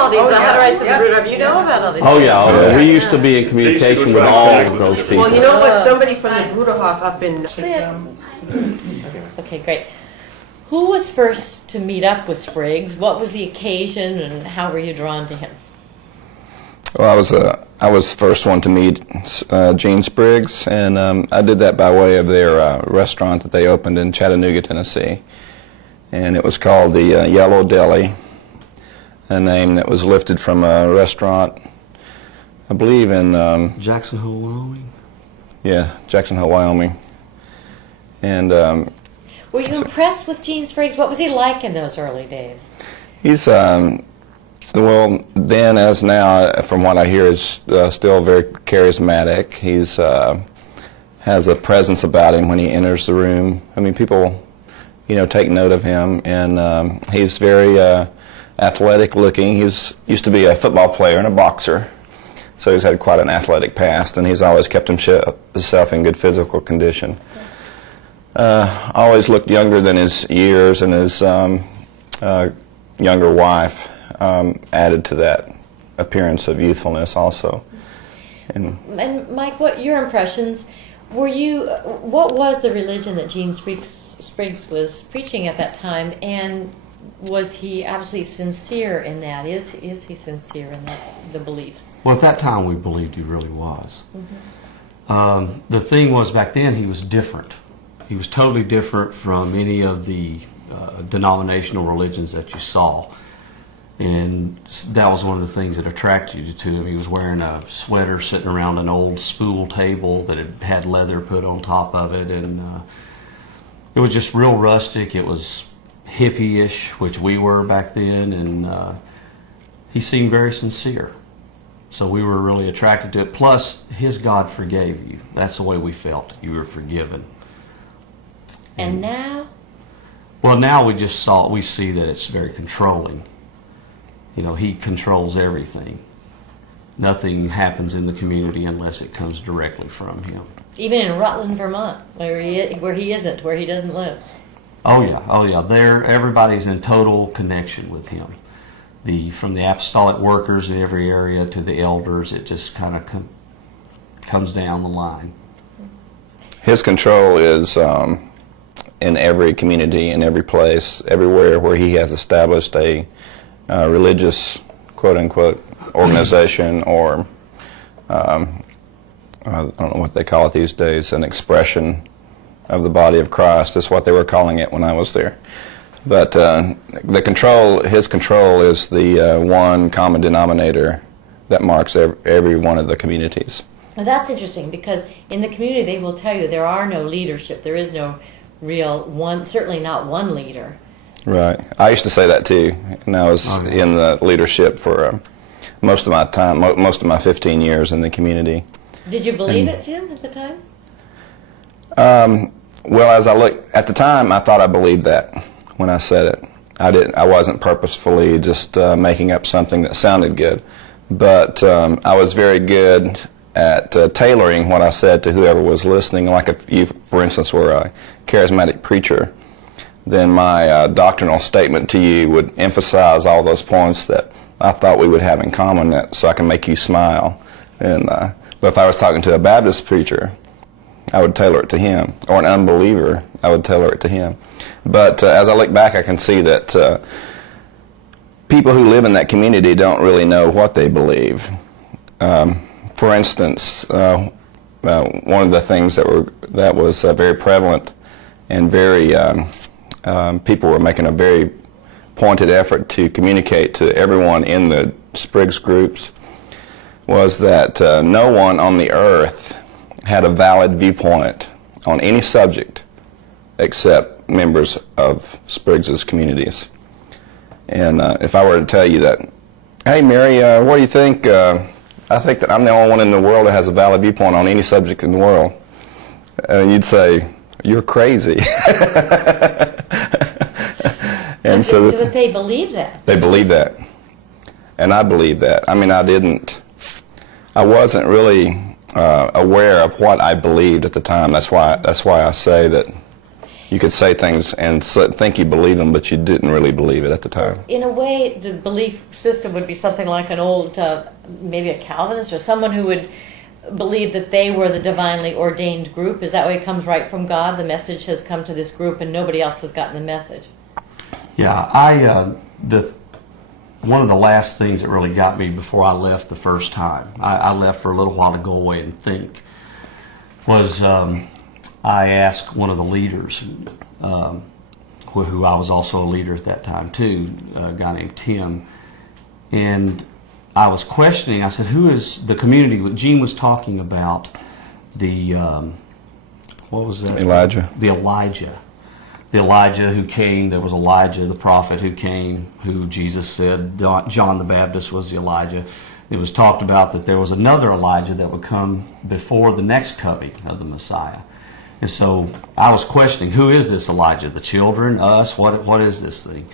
all these Hutterites and the Brood. You know about all these. Oh yeah, we used to be in communication with all of those people. Well, you know what? Somebody from the Bruderhof up in. Okay, great. Who was first to meet up with Spriggs? What was the occasion, and how were you drawn to him? Well, I was the first one to meet Gene Spriggs, and I did that by way of their restaurant that they opened in Chattanooga, Tennessee, and it was called the Yellow Deli, a name that was lifted from a restaurant, I believe in Jackson Hole, Wyoming. Yeah, Jackson Hole, Wyoming, and. Were you impressed with Gene Spriggs? What was he like in those early days? He's, well, then as now, from what I hear, is still very charismatic. He's has a presence about him when he enters the room. I mean, people, you know, take note of him, and he's very athletic looking. He used to be a football player and a boxer, so he's had quite an athletic past, and he's always kept himself in good physical condition. Always looked younger than his years, and his younger wife added to that appearance of youthfulness also. And Mike, what your impressions? What was the religion that Gene Spriggs was preaching at that time, and was he absolutely sincere in that? Is he sincere in the beliefs? Well, at that time we believed he really was. Mm-hmm. The thing was, back then he was different. He was totally different from any of the denominational religions that you saw. And that was one of the things that attracted you to him. He was wearing a sweater sitting around an old spool table that had leather put on top of it. And it was just real rustic. It was hippie-ish, which we were back then. And he seemed very sincere. So we were really attracted to it. Plus, his God forgave you. That's the way we felt. You were forgiven. And now? Well, now we see that it's very controlling. You know, he controls everything. Nothing happens in the community unless it comes directly from him. Even in Rutland, Vermont, where he doesn't live. Oh yeah. There, everybody's in total connection with him. From the apostolic workers in every area to the elders, it just kind of comes down the line. his control is in every community, in every place, everywhere where he has established a religious, quote-unquote, organization or, I don't know what they call it these days, an expression of the body of Christ is what they were calling it when I was there. But his control is the one common denominator that marks every one of the communities. Now that's interesting, because in the community they will tell you there are no leadership. There is no real one, certainly not one leader. Right. I used to say that too, and I was in the leadership for most of my time, most of my 15 years in the community. Did you believe it, Jim, at the time? Well, as I look at the time, I thought I believed that when I said it. I wasn't purposefully just making up something that sounded good, but I was very good at tailoring what I said to whoever was listening. Like if you, for instance, were a charismatic preacher, then my doctrinal statement to you would emphasize all those points that I thought we would have in common, so I can make you smile. And but if I was talking to a Baptist preacher, I would tailor it to him, or an unbeliever, I would tailor it to him. But as I look back, I can see that people who live in that community don't really know what they believe. For instance, one of the things that was very prevalent and very people were making a very pointed effort to communicate to everyone in the Spriggs groups was that no one on the earth had a valid viewpoint on any subject except members of Spriggs' communities. And if I were to tell you that, hey Mary, what do you think? I think that I'm the only one in the world that has a valid viewpoint on any subject in the world. And you'd say, you're crazy. And but they believe that. They believe that. And I believe that. I mean, I wasn't really aware of what I believed at the time. That's why I say that. you could say things and think you believe them, but you didn't really believe it at the time. In a way, the belief system would be something like an old, maybe a Calvinist or someone who would believe that they were the divinely ordained group. Is that way it comes right from God? The message has come to this group and nobody else has gotten the message. Yeah, one of the last things that really got me before I left the first time, I left for a little while to go away and think, was I asked one of the leaders, who I was also a leader at that time too, a guy named Tim, and I was questioning, I said, who is the community? Gene was talking about the, what was that? Elijah. The Elijah. The Elijah who came, there was Elijah the prophet who came, who Jesus said John the Baptist was the Elijah. It was talked about that there was another Elijah that would come before the next coming of the Messiah. And so I was questioning, who is this Elijah? The children, us, what is this thing?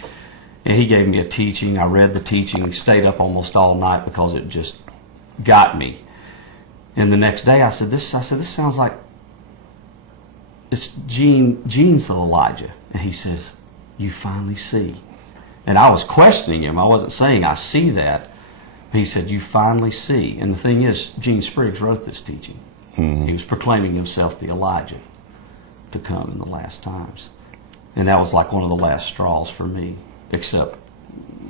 And he gave me a teaching. I read the teaching, stayed up almost all night because it just got me. And the next day I said, this sounds like it's Gene's the Elijah. And he says, you finally see. And I was questioning him. I wasn't saying I see that. He said, you finally see. And the thing is, Gene Spriggs wrote this teaching. Mm-hmm. He was proclaiming himself the Elijah to come in the last times. And that was like one of the last straws for me, except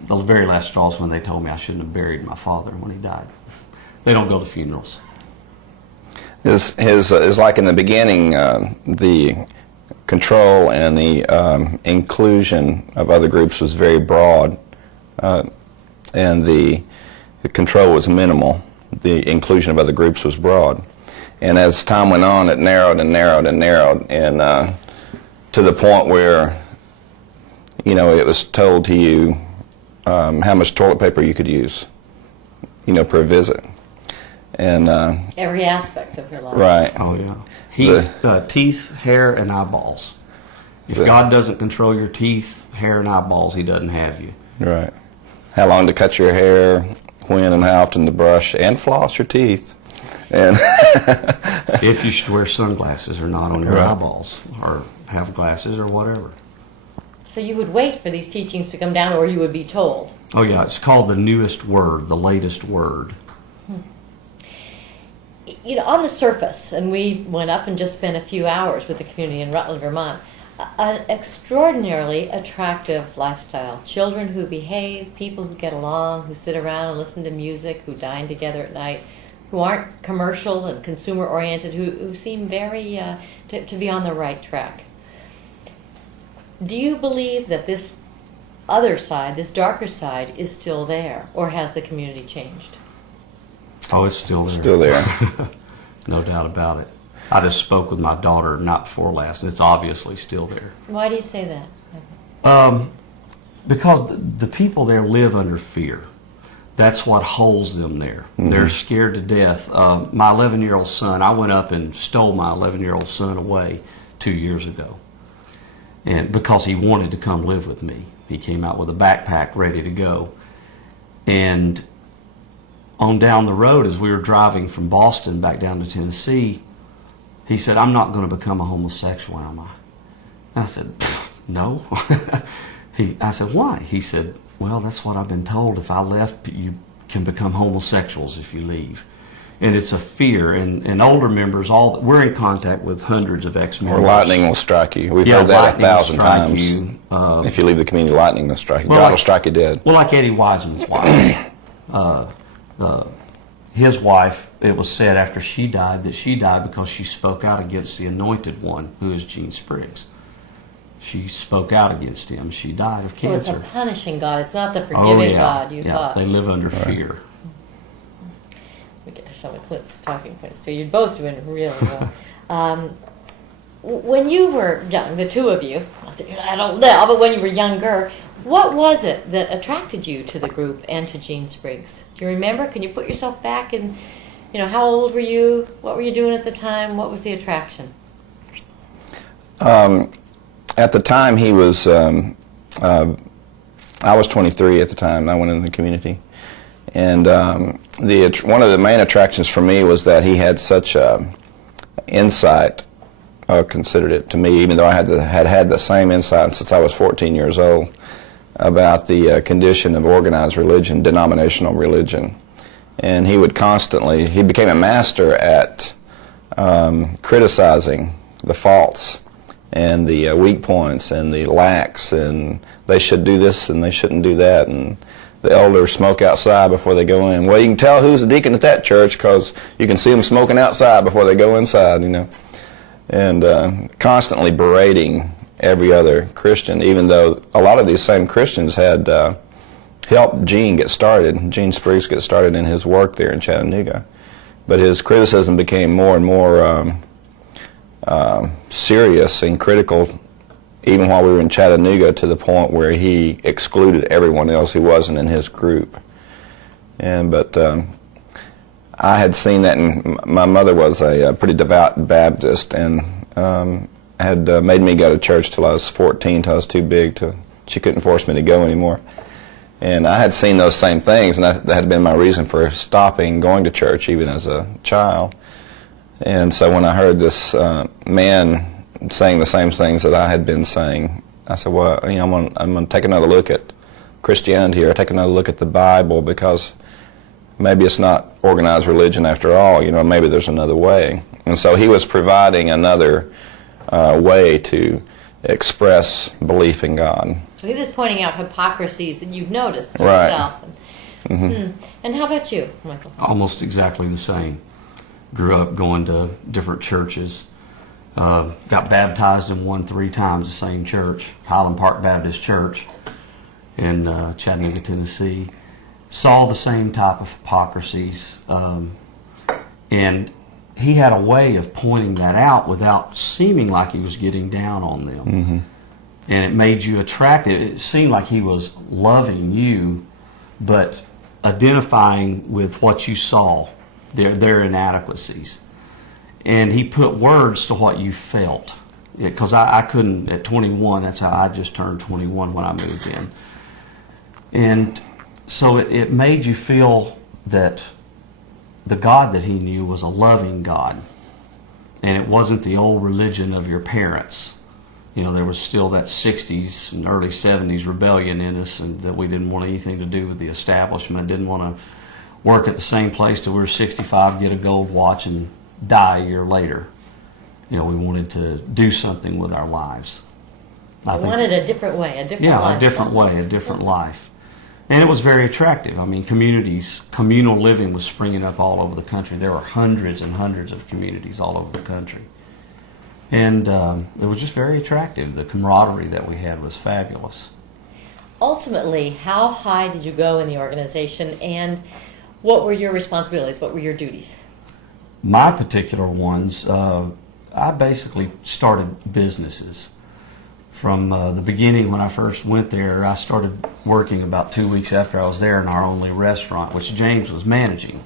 the very last straws when they told me I shouldn't have buried my father when he died. They don't go to funerals. Is like in the beginning, the control and the inclusion of other groups was very broad, and the control was minimal. The inclusion of other groups was broad. And as time went on, it narrowed and narrowed and narrowed, and to the point where, it was told to you how much toilet paper you could use, per visit. And every aspect of your life. Right. Oh, yeah. Teeth, hair, and eyeballs. If God doesn't control your teeth, hair, and eyeballs, He doesn't have you. Right. How long to cut your hair, when and how often to brush and floss your teeth. And if you should wear sunglasses or not on your eyeballs, or have glasses or whatever. So you would wait for these teachings to come down, or you would be told? Oh, yeah. It's called the newest word, the latest word. On the surface, and we went up and just spent a few hours with the community in Rutland, Vermont, an extraordinarily attractive lifestyle. Children who behave, people who get along, who sit around and listen to music, who dine together at night, who aren't commercial and consumer-oriented, who seem very to be on the right track. Do you believe that this other side, this darker side, is still there, or has the community changed? Oh, it's still there. Still there. No doubt about it. I just spoke with my daughter not before last, and it's obviously still there. Why do you say that? Because the people there live under fear. That's what holds them there. Mm-hmm. They're scared to death. My 11-year-old son, I went up and stole my 11-year-old son away 2 years ago, and because he wanted to come live with me. He came out with a backpack ready to go. And on down the road, as we were driving from Boston back down to Tennessee, he said, I'm not going to become a homosexual, am I? And I said, no. I said, why? He said, well, that's what I've been told. If I left, you can become homosexuals if you leave. And it's a fear. And older members, we're in contact with hundreds of ex-members. Or lightning will strike you. We've heard that 1,000 times. If you leave the community, lightning will strike you. God will strike you dead. Well, like Eddie Wiseman's wife. His wife, it was said after she died that she died because she spoke out against the anointed one, who is Gene Spriggs. She spoke out against him. She died of cancer. So it's a punishing God. It's not the forgiving God you thought. They live under fear. We get to some of Clint's talking points too. You're both doing really well. When you were young, the two of you, not that you're that old now, but when you were younger, what was it that attracted you to the group and to Gene Spriggs? Do you remember? Can you put yourself back in, how old were you? What were you doing at the time? What was the attraction? At the time, he was, I was 23 at the time. I went into the community. And one of the main attractions for me was that he had such insight considered it to me, even though I had the same insight since I was 14 years old about the condition of organized religion, denominational religion. And he became a master at criticizing the faults and the weak points and the lacks, and they should do this and they shouldn't do that, and the elders smoke outside before they go in. Well, you can tell who's a deacon at that church because you can see them smoking outside before they go inside, and constantly berating every other Christian, even though a lot of these same Christians had helped Gene Spriggs get started in his work there in Chattanooga. But his criticism became more and more serious and critical, even while we were in Chattanooga, to the point where he excluded everyone else who wasn't in his group. But I had seen that, and my mother was a pretty devout Baptist, and had made me go to church till I was 14, till I was too big she couldn't force me to go anymore. And I had seen those same things, and that had been my reason for stopping going to church even as a child. And so when I heard this man saying the same things that I had been saying, I said, well, I'm going to take another look at Christianity here, take another look at the Bible, because maybe it's not organized religion after all, maybe there's another way. And so he was providing another way to express belief in God. So he was pointing out hypocrisies that you've noticed Right. yourself. And how about you, Michael? Almost exactly the same. Grew up going to different churches. Got baptized in 3 times, the same church, Highland Park Baptist Church in Chattanooga, Tennessee. Saw the same type of hypocrisies. And he had a way of pointing that out without seeming like he was getting down on them. And it made you attractive. It seemed like he was loving you, but identifying with what you saw, their inadequacies. And he put words to what you felt. Because I couldn't, at 21, that's how I just turned 21 when I moved in. And so it made you feel that the God that he knew was a loving God. And it wasn't the old religion of your parents. There was still that 60s and early 70s rebellion in us, and that we didn't want anything to do with the establishment, didn't want to work at the same place till we were 65, get a gold watch, and die a year later. We wanted to do something with our lives. I wanted a different way, a different life. Yeah, a different way, a different life. And it was very attractive. Communal living was springing up all over the country. There were hundreds and hundreds of communities all over the country. And it was just very attractive. The camaraderie that we had was fabulous. Ultimately, how high did you go in the organization, and what were your responsibilities? What were your duties? My particular ones, I basically started businesses. From the beginning, when I first went there, I started working about 2 weeks after I was there in our only restaurant, which James was managing.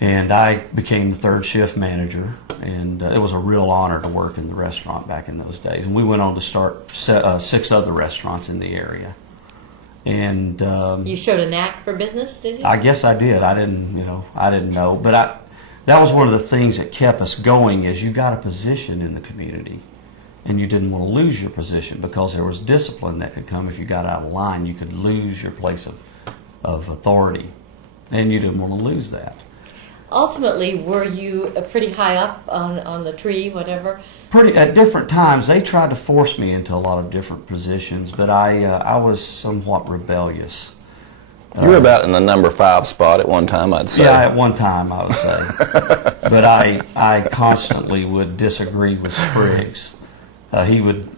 And I became the 3rd shift manager, and it was a real honor to work in the restaurant back in those days. And we went on to start 6 other restaurants in the area. And you showed a knack for business, did you? I guess I did. I didn't know, but that was one of the things that kept us going. Is you got a position in the community, and you didn't want to lose your position, because there was discipline that could come if you got out of line. You could lose your place of authority, and you didn't want to lose that. Ultimately, were you pretty high up on the tree, whatever? At different times, they tried to force me into a lot of different positions, but I was somewhat rebellious. You were about in the number 5 spot at one time, I'd say. Yeah, at one time, I would say. But I constantly would disagree with Spriggs. He would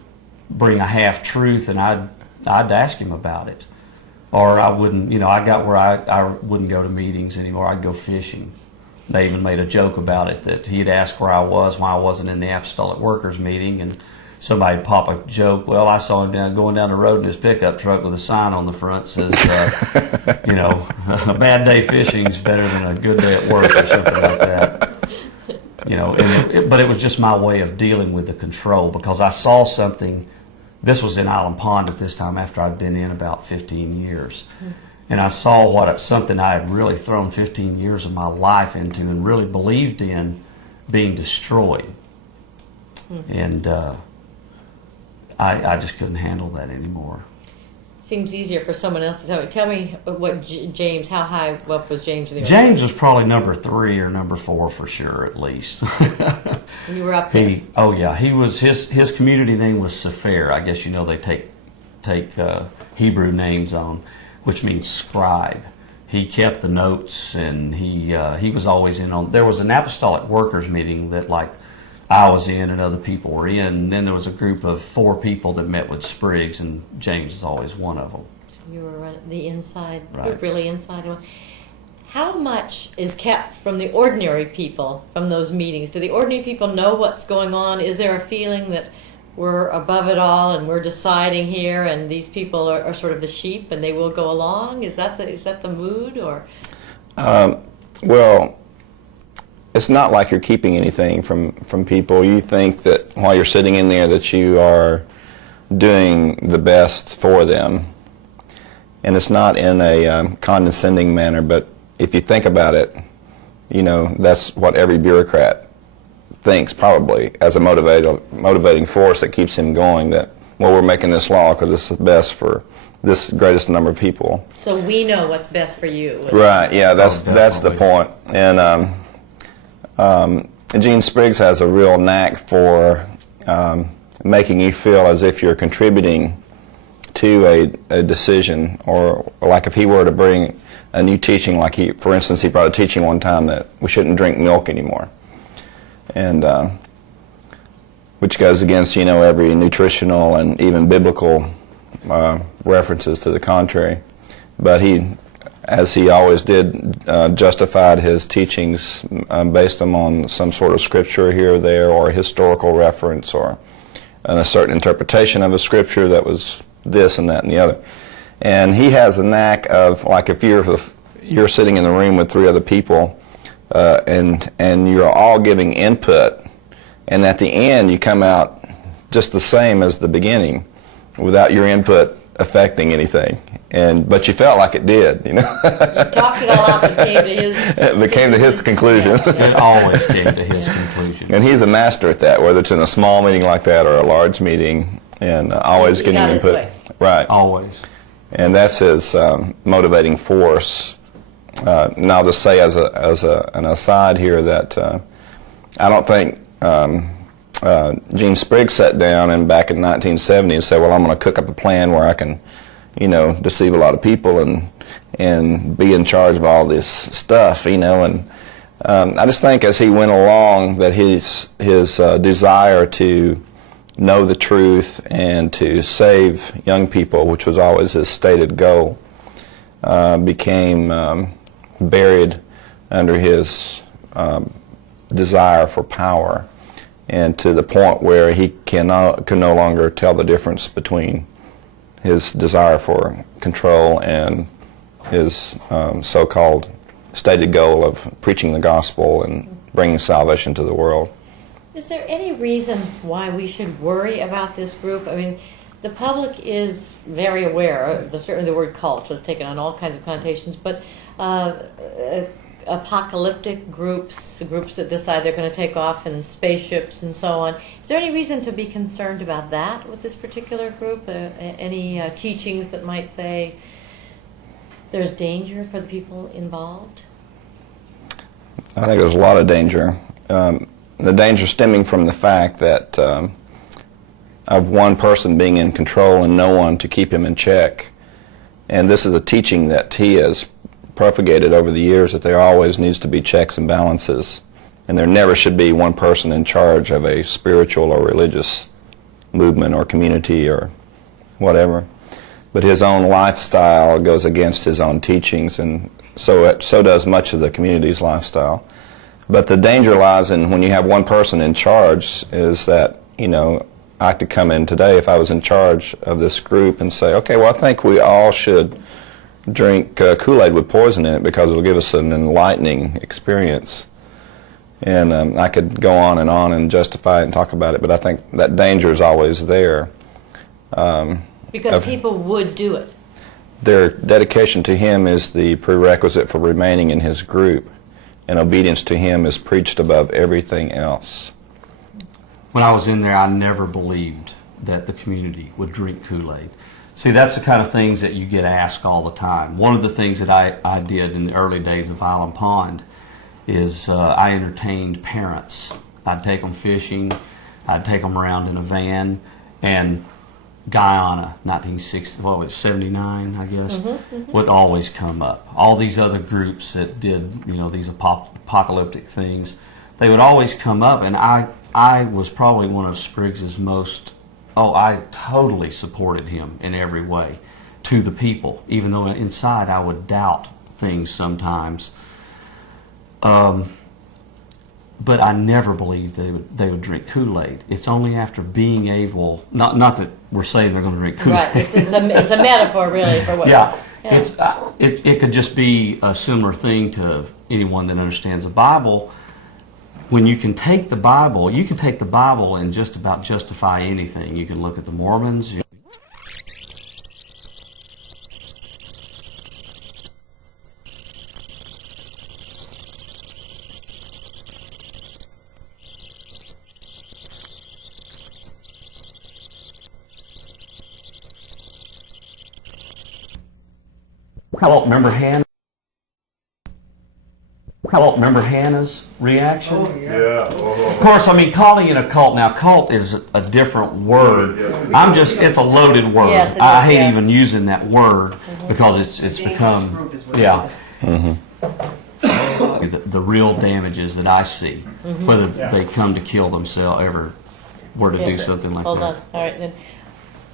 bring a half-truth, and I'd ask him about it. Or I wouldn't, I got where I wouldn't go to meetings anymore. I'd go fishing. They even made a joke about it, that he'd ask where I was when I wasn't in the Apostolic Workers meeting, and somebody'd pop a joke. Well, I saw him going down the road in his pickup truck with a sign on the front that says, a bad day fishing is better than a good day at work, or something like that. But it was just my way of dealing with the control, because I saw something. This was in Island Pond at this time, after I'd been in about 15 years. And I saw something I had really thrown 15 years of my life into and really believed in being destroyed. And I just couldn't handle that anymore. Seems easier for someone else to tell me. Tell me what James, how high up was James in the James was probably number 3 or number 4 for sure, at least. You were up there. He was, his community name was Sefer. I guess you know they take Hebrew names on, which means scribe. He kept the notes, and he was always in on. There was an apostolic workers meeting that I was in and other people were in. And then there was a group of 4 people that met with Spriggs, and James is always one of them. You were running the inside, Right. really inside one. How much is kept from the ordinary people from those meetings? Do the ordinary people know what's going on? Is there a feeling that we're above it all and we're deciding here, and these people are sort of the sheep and they will go along? Is that the mood, or? Well, it's not like you're keeping anything from people. You think that while you're sitting in there that you are doing the best for them. And it's not in a condescending manner, but if you think about it, that's what every bureaucrat thinks probably as a motivating force that keeps him going, that, well, we're making this law because it's the best for this greatest number of people. So we know what's best for you. Right, yeah, that's the point. And Gene Spriggs has a real knack for making you feel as if you're contributing to a decision, or like if he were to bring a new teaching, for instance, he brought a teaching one time that we shouldn't drink milk anymore, and which goes against every nutritional and even biblical references to the contrary. But he, as he always did, justified his teachings based on some sort of scripture here or there, or a historical reference, or a certain interpretation of a scripture that was this and that and the other. And he has a knack of, like, if you're sitting in the room with 3 other people, and you're all giving input, and at the end you come out just the same as the beginning, without your input affecting anything, but you felt like it did, You talked it all up and came to his. It came to his conclusion. It always came to his conclusion. And he's a master at that, whether it's in a small meeting like that or a large meeting, and always He getting got his input. way. Right. Always. And that's his motivating force. And I'll just say as an aside here that I don't think Gene Spriggs sat down back in 1970 and said, well, I'm going to cook up a plan where I can, deceive a lot of people and be in charge of all this stuff, and I just think as he went along that his desire to know the truth and to save young people, which was always his stated goal, became buried under his desire for power, and to the point where he can no longer tell the difference between his desire for control and his so-called stated goal of preaching the gospel and bringing salvation to the world. Is there any reason why we should worry about this group? I mean, the public is very aware, certainly the word cult has taken on all kinds of connotations, but apocalyptic groups that decide they're going to take off in spaceships and so on. Is there any reason to be concerned about that with this particular group? Any teachings that might say there's danger for the people involved? I think there's a lot of danger. The danger stemming from the fact that of one person being in control and no one to keep him in check. And this is a teaching that he has propagated over the years, that there always needs to be checks and balances, and there never should be one person in charge of a spiritual or religious movement or community or whatever. But his own lifestyle goes against his own teachings, and so does much of the community's lifestyle. But the danger lies in when you have one person in charge, is that, I could come in today if I was in charge of this group and say, okay, well, I think we all should drink Kool-Aid with poison in it because it'll give us an enlightening experience. And I could go on and justify it and talk about it, but I think that danger is always there. Because people would do it. Their dedication to him is the prerequisite for remaining in his group, and obedience to him is preached above everything else. when I was in there, I never believed that the community would drink Kool-Aid. See, that's the kind of things that you get asked all the time. One of the things that I did in the early days of Island Pond is I entertained parents. I'd take them fishing, I'd take them around in a van, and Guyana, 1960, what was it, 79, I guess, would always come up. All these other groups that did, these apocalyptic things, they would always come up, and I was probably one of Spriggs's I totally supported him in every way to the people, even though inside I would doubt things sometimes. But I never believed they would drink Kool-Aid. It's only after being able, not that we're saying they're going to drink Kool-Aid. Right, it's a metaphor really for what. Yeah, it could just be a similar thing to anyone that understands the Bible. When you can take the Bible, and just about justify anything. You can look at the Mormons. Remember Hannah's reaction? Oh, yeah. Of course, calling it a cult. Now, cult is a different word. It's a loaded word. Yes, I is, hate yeah. even using that word because it's become, the real damages that I see, whether they come to kill themselves, ever were to do something like that. Hold on. All right, then.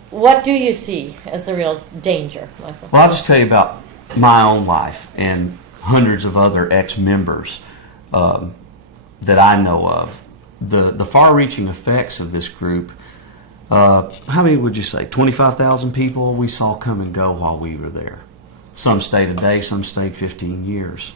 What do you see as the real danger, Michael? Well, I'll just tell you about my own life and hundreds of other ex-members that I know of. The far-reaching effects of this group, how many would you say? 25,000 people we saw come and go while we were there. Some stayed a day, some stayed 15 years.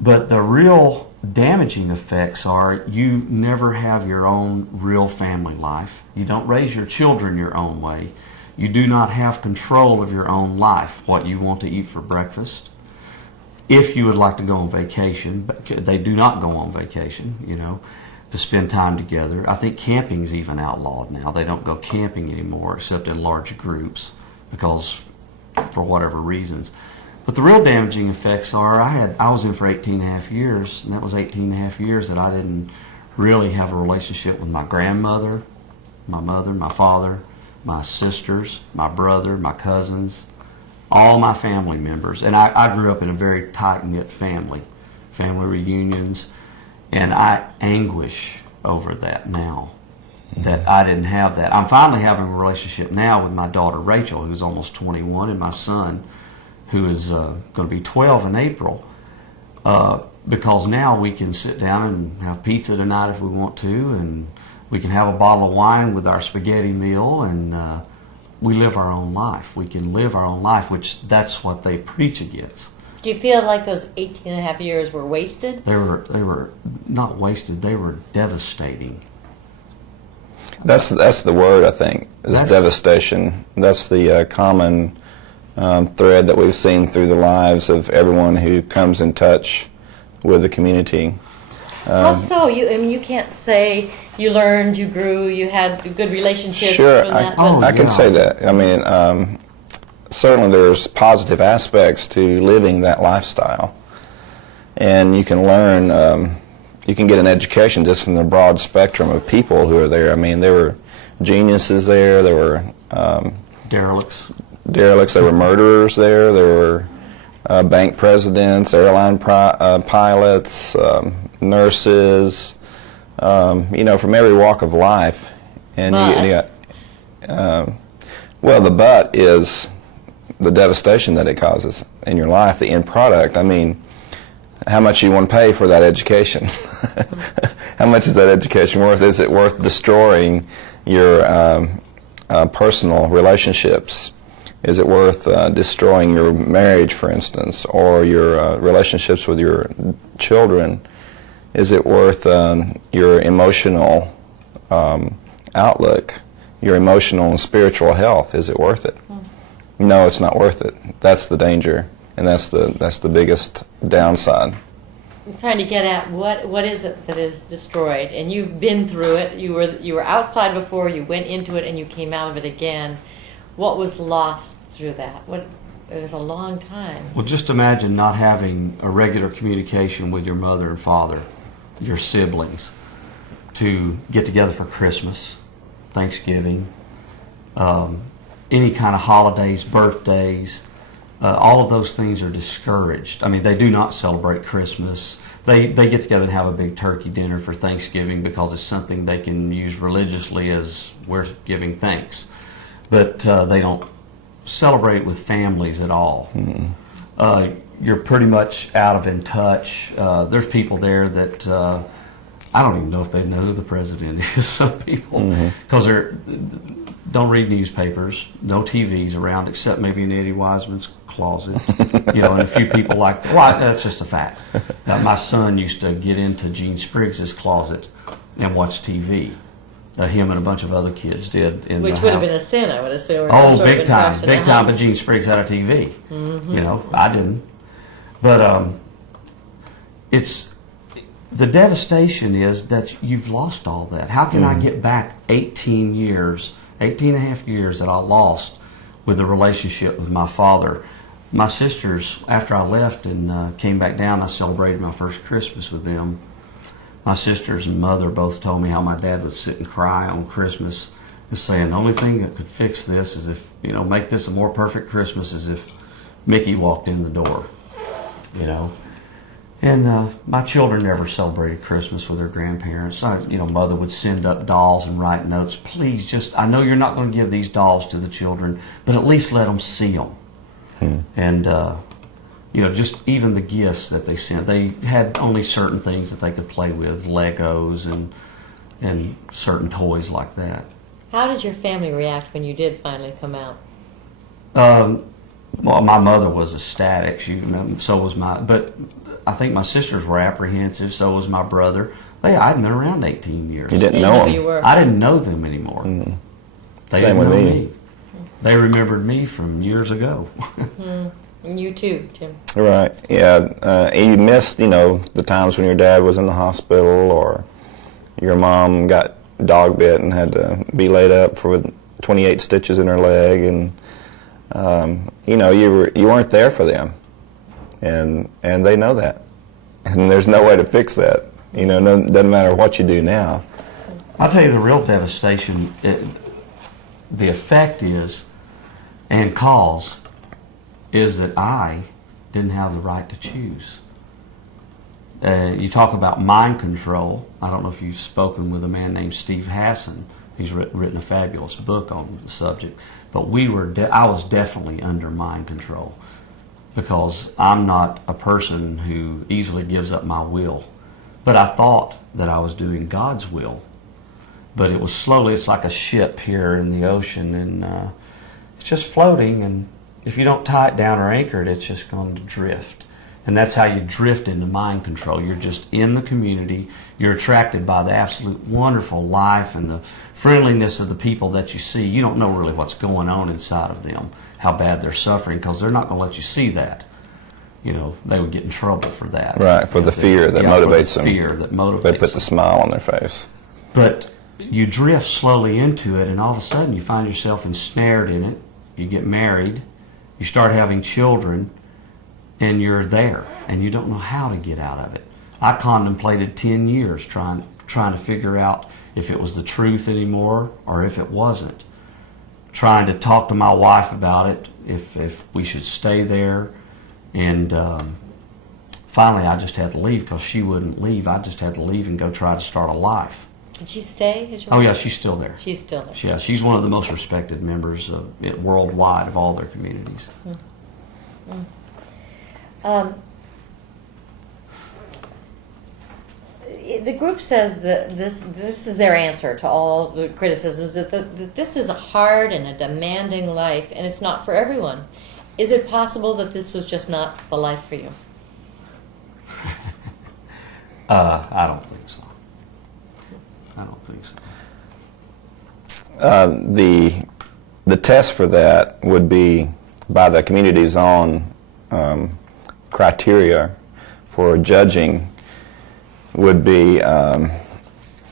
But the real damaging effects are you never have your own real family life. You don't raise your children your own way. You do not have control of your own life, what you want to eat for breakfast. If you would like to go on vacation, but they do not go on vacation, to spend time together. I think camping's even outlawed now. They don't go camping anymore except in large groups because for whatever reasons. But the real damaging effects are I was in for 18 and a half years, and that was 18 and a half years that I didn't really have a relationship with my grandmother, my mother, my father, my sisters, my brother, my cousins, all my family members. And I grew up in a very tight-knit family reunions, and I anguish over that now, that I didn't have that. I'm finally having a relationship now with my daughter Rachel, who's almost 21, and my son, who is going to be 12 in April, because now we can sit down and have pizza tonight if we want to, and we can have a bottle of wine with our spaghetti meal, and we live our own life. We can live our own life, which that's what they preach against. Do you feel like those 18 and a half years were wasted? They were not wasted. They were devastating. That's the word, I think, is devastation. That's the common thread that we've seen through the lives of everyone who comes in touch with the community. How so? You can't say you learned, you grew, you had good relationships. Sure, from that, I can say that. Certainly there's positive aspects to living that lifestyle. And you can learn, you can get an education just from the broad spectrum of people who are there. There were geniuses there, there were Derelicts, there were murderers there were bank presidents, airline pilots, nurses, from every walk of life. And the but is the devastation that it causes in your life, the end product. How much you want to pay for that education? How much is that education worth? Is it worth destroying your personal relationships? Is it worth destroying your marriage, for instance, or your relationships with your children? Is it worth your emotional outlook, your emotional and spiritual health? Is it worth it? No, it's not worth it. That's the danger, and that's the biggest downside. I'm trying to get at what is it that is destroyed, and you've been through it. You were outside before, you went into it, and you came out of it again. What was lost through that? It was a long time. Well, just imagine not having a regular communication with your mother and father, your siblings, to get together for Christmas, Thanksgiving, any kind of holidays, birthdays. All of those things are discouraged. I mean, they do not celebrate Christmas. They get together and have a big turkey dinner for Thanksgiving because it's something they can use religiously as we're giving thanks. But they don't celebrate with families at all. Mm-hmm. You're pretty much out of in touch. There's people there that I don't even know if they know who the president is. Some people, because they don't read newspapers, no TVs around except maybe in Eddie Wiseman's closet, and a few people like that. Well, that's just a fact. My son used to get into Gene Spriggs' closet and watch TV. Him and a bunch of other kids did. Which would have been a sin, I would assume. Oh, big time. Big time, but Gene Spriggs had a TV. Mm-hmm. I didn't. But it's the devastation is that you've lost all that. How can I get back 18 and a half years that I lost with the relationship with my father? My sisters, after I left and came back down, I celebrated my first Christmas with them. My sisters and mother both told me how my dad would sit and cry on Christmas, just saying the only thing that could fix this is if, make this a more perfect Christmas is if Mickey walked in the door, And my children never celebrated Christmas with their grandparents. Mother would send up dolls and write notes. Please, I know you're not going to give these dolls to the children, but at least let them see them. And, just even the gifts that they sent. They had only certain things that they could play with, Legos and certain toys like that. How did your family react when you did finally come out? Well, my mother was ecstatic. So was but I think my sisters were apprehensive. So was my brother. I'd been around 18 years. You didn't know them. You were. I didn't know them anymore. They Same didn't with know me. They remembered me from years ago. And you too, Jim. Right. Yeah. And you missed, the times when your dad was in the hospital or your mom got dog bit and had to be laid up for 28 stitches in her leg, and you weren't there for them, and they know that, and there's no way to fix that. Doesn't matter what you do now. I'll tell you the real devastation. The effect is, and cause, is that I didn't have the right to choose. You talk about mind control. I don't know if you've spoken with a man named Steve Hassan. He's written a fabulous book on the subject. But I was definitely under mind control because I'm not a person who easily gives up my will. But I thought that I was doing God's will. But it was slowly, it's like a ship here in the ocean, and it's just floating, and if you don't tie it down or anchor it, it's just going to drift. And that's how you drift into mind control. You're just in the community. You're attracted by the absolute wonderful life and the friendliness of the people that you see. You don't know really what's going on inside of them, how bad they're suffering, because they're not going to let you see that. They would get in trouble for that. Right, for the fear that motivates them. Fear that motivates They put the smile on their face. But you drift slowly into it, and all of a sudden you find yourself ensnared in it. You get married. You start having children, and you're there, and you don't know how to get out of it. I contemplated 10 years trying to figure out if it was the truth anymore or if it wasn't. Trying to talk to my wife about it, if we should stay there. And finally I just had to leave because she wouldn't leave. I just had to leave and go try to start a life. Did she stay? Oh, yeah, she's still there. She's still there. Yeah, she's one of the most respected members worldwide of all their communities. The group says that this is their answer to all the criticisms, that this is a hard and a demanding life, and it's not for everyone. Is it possible that this was just not the life for you? I don't think so. I don't think so. The test for that would be by the community's own criteria for judging would be,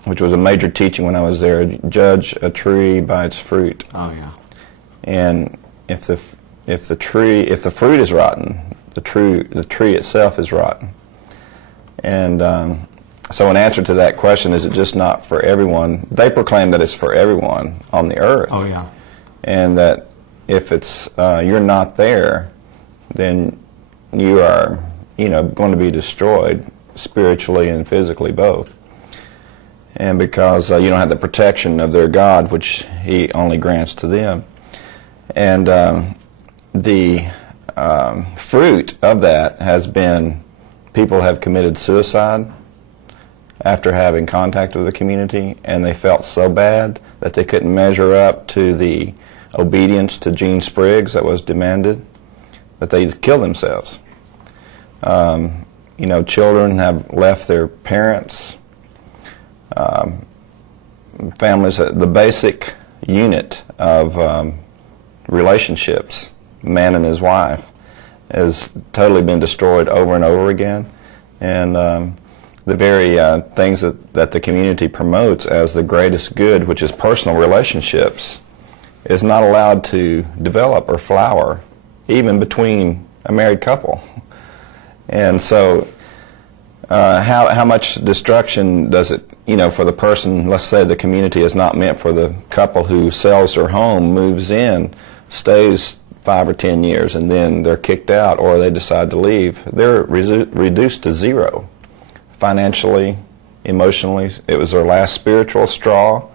which was a major teaching when I was there, judge a tree by its fruit. Oh yeah. And if the fruit is rotten, the tree itself is rotten. And so in answer to that question, is it just not for everyone? They proclaim that it's for everyone on the earth. Oh yeah. And that if it's you're not there, then you are, going to be destroyed spiritually and physically both. And because you don't have the protection of their God, which He only grants to them. And the fruit of that has been people have committed suicide after having contact with the community, and they felt so bad that they couldn't measure up to the obedience to Gene Spriggs that was demanded, that they killed themselves. Children have left their parents. Families, the basic unit of relationships, man and his wife, has totally been destroyed over and over again. And the very things that the community promotes as the greatest good, which is personal relationships, is not allowed to develop or flower, even between a married couple. And so how much destruction does it, for the person, let's say the community is not meant for the couple who sells their home, moves in, stays 5 or 10 years, and then they're kicked out or they decide to leave. They're reduced to zero. Financially, emotionally, it was their last spiritual straw.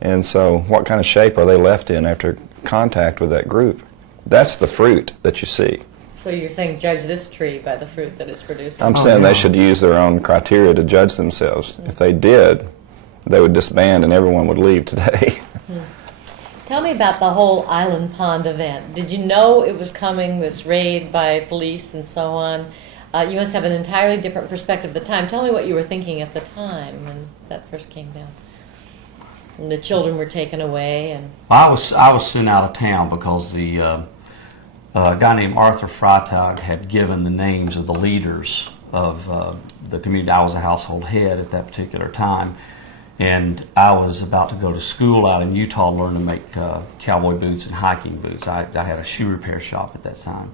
And so what kind of shape are they left in after contact with that group? That's the fruit that you see. So you're saying judge this tree by the fruit that it's producing? I'm saying they should use their own criteria to judge themselves. If they did, they would disband and everyone would leave today. Tell me about the whole Island Pond event. Did you know it was coming, this raid by police and so on? You must have an entirely different perspective at the time. Tell me what you were thinking at the time when that first came down. And the children were taken away. And I was sent out of town because the a guy named Arthur Freitag had given the names of the leaders of the community. I was a household head at that particular time, and I was about to go to school out in Utah to learn to make cowboy boots and hiking boots. I had a shoe repair shop at that time.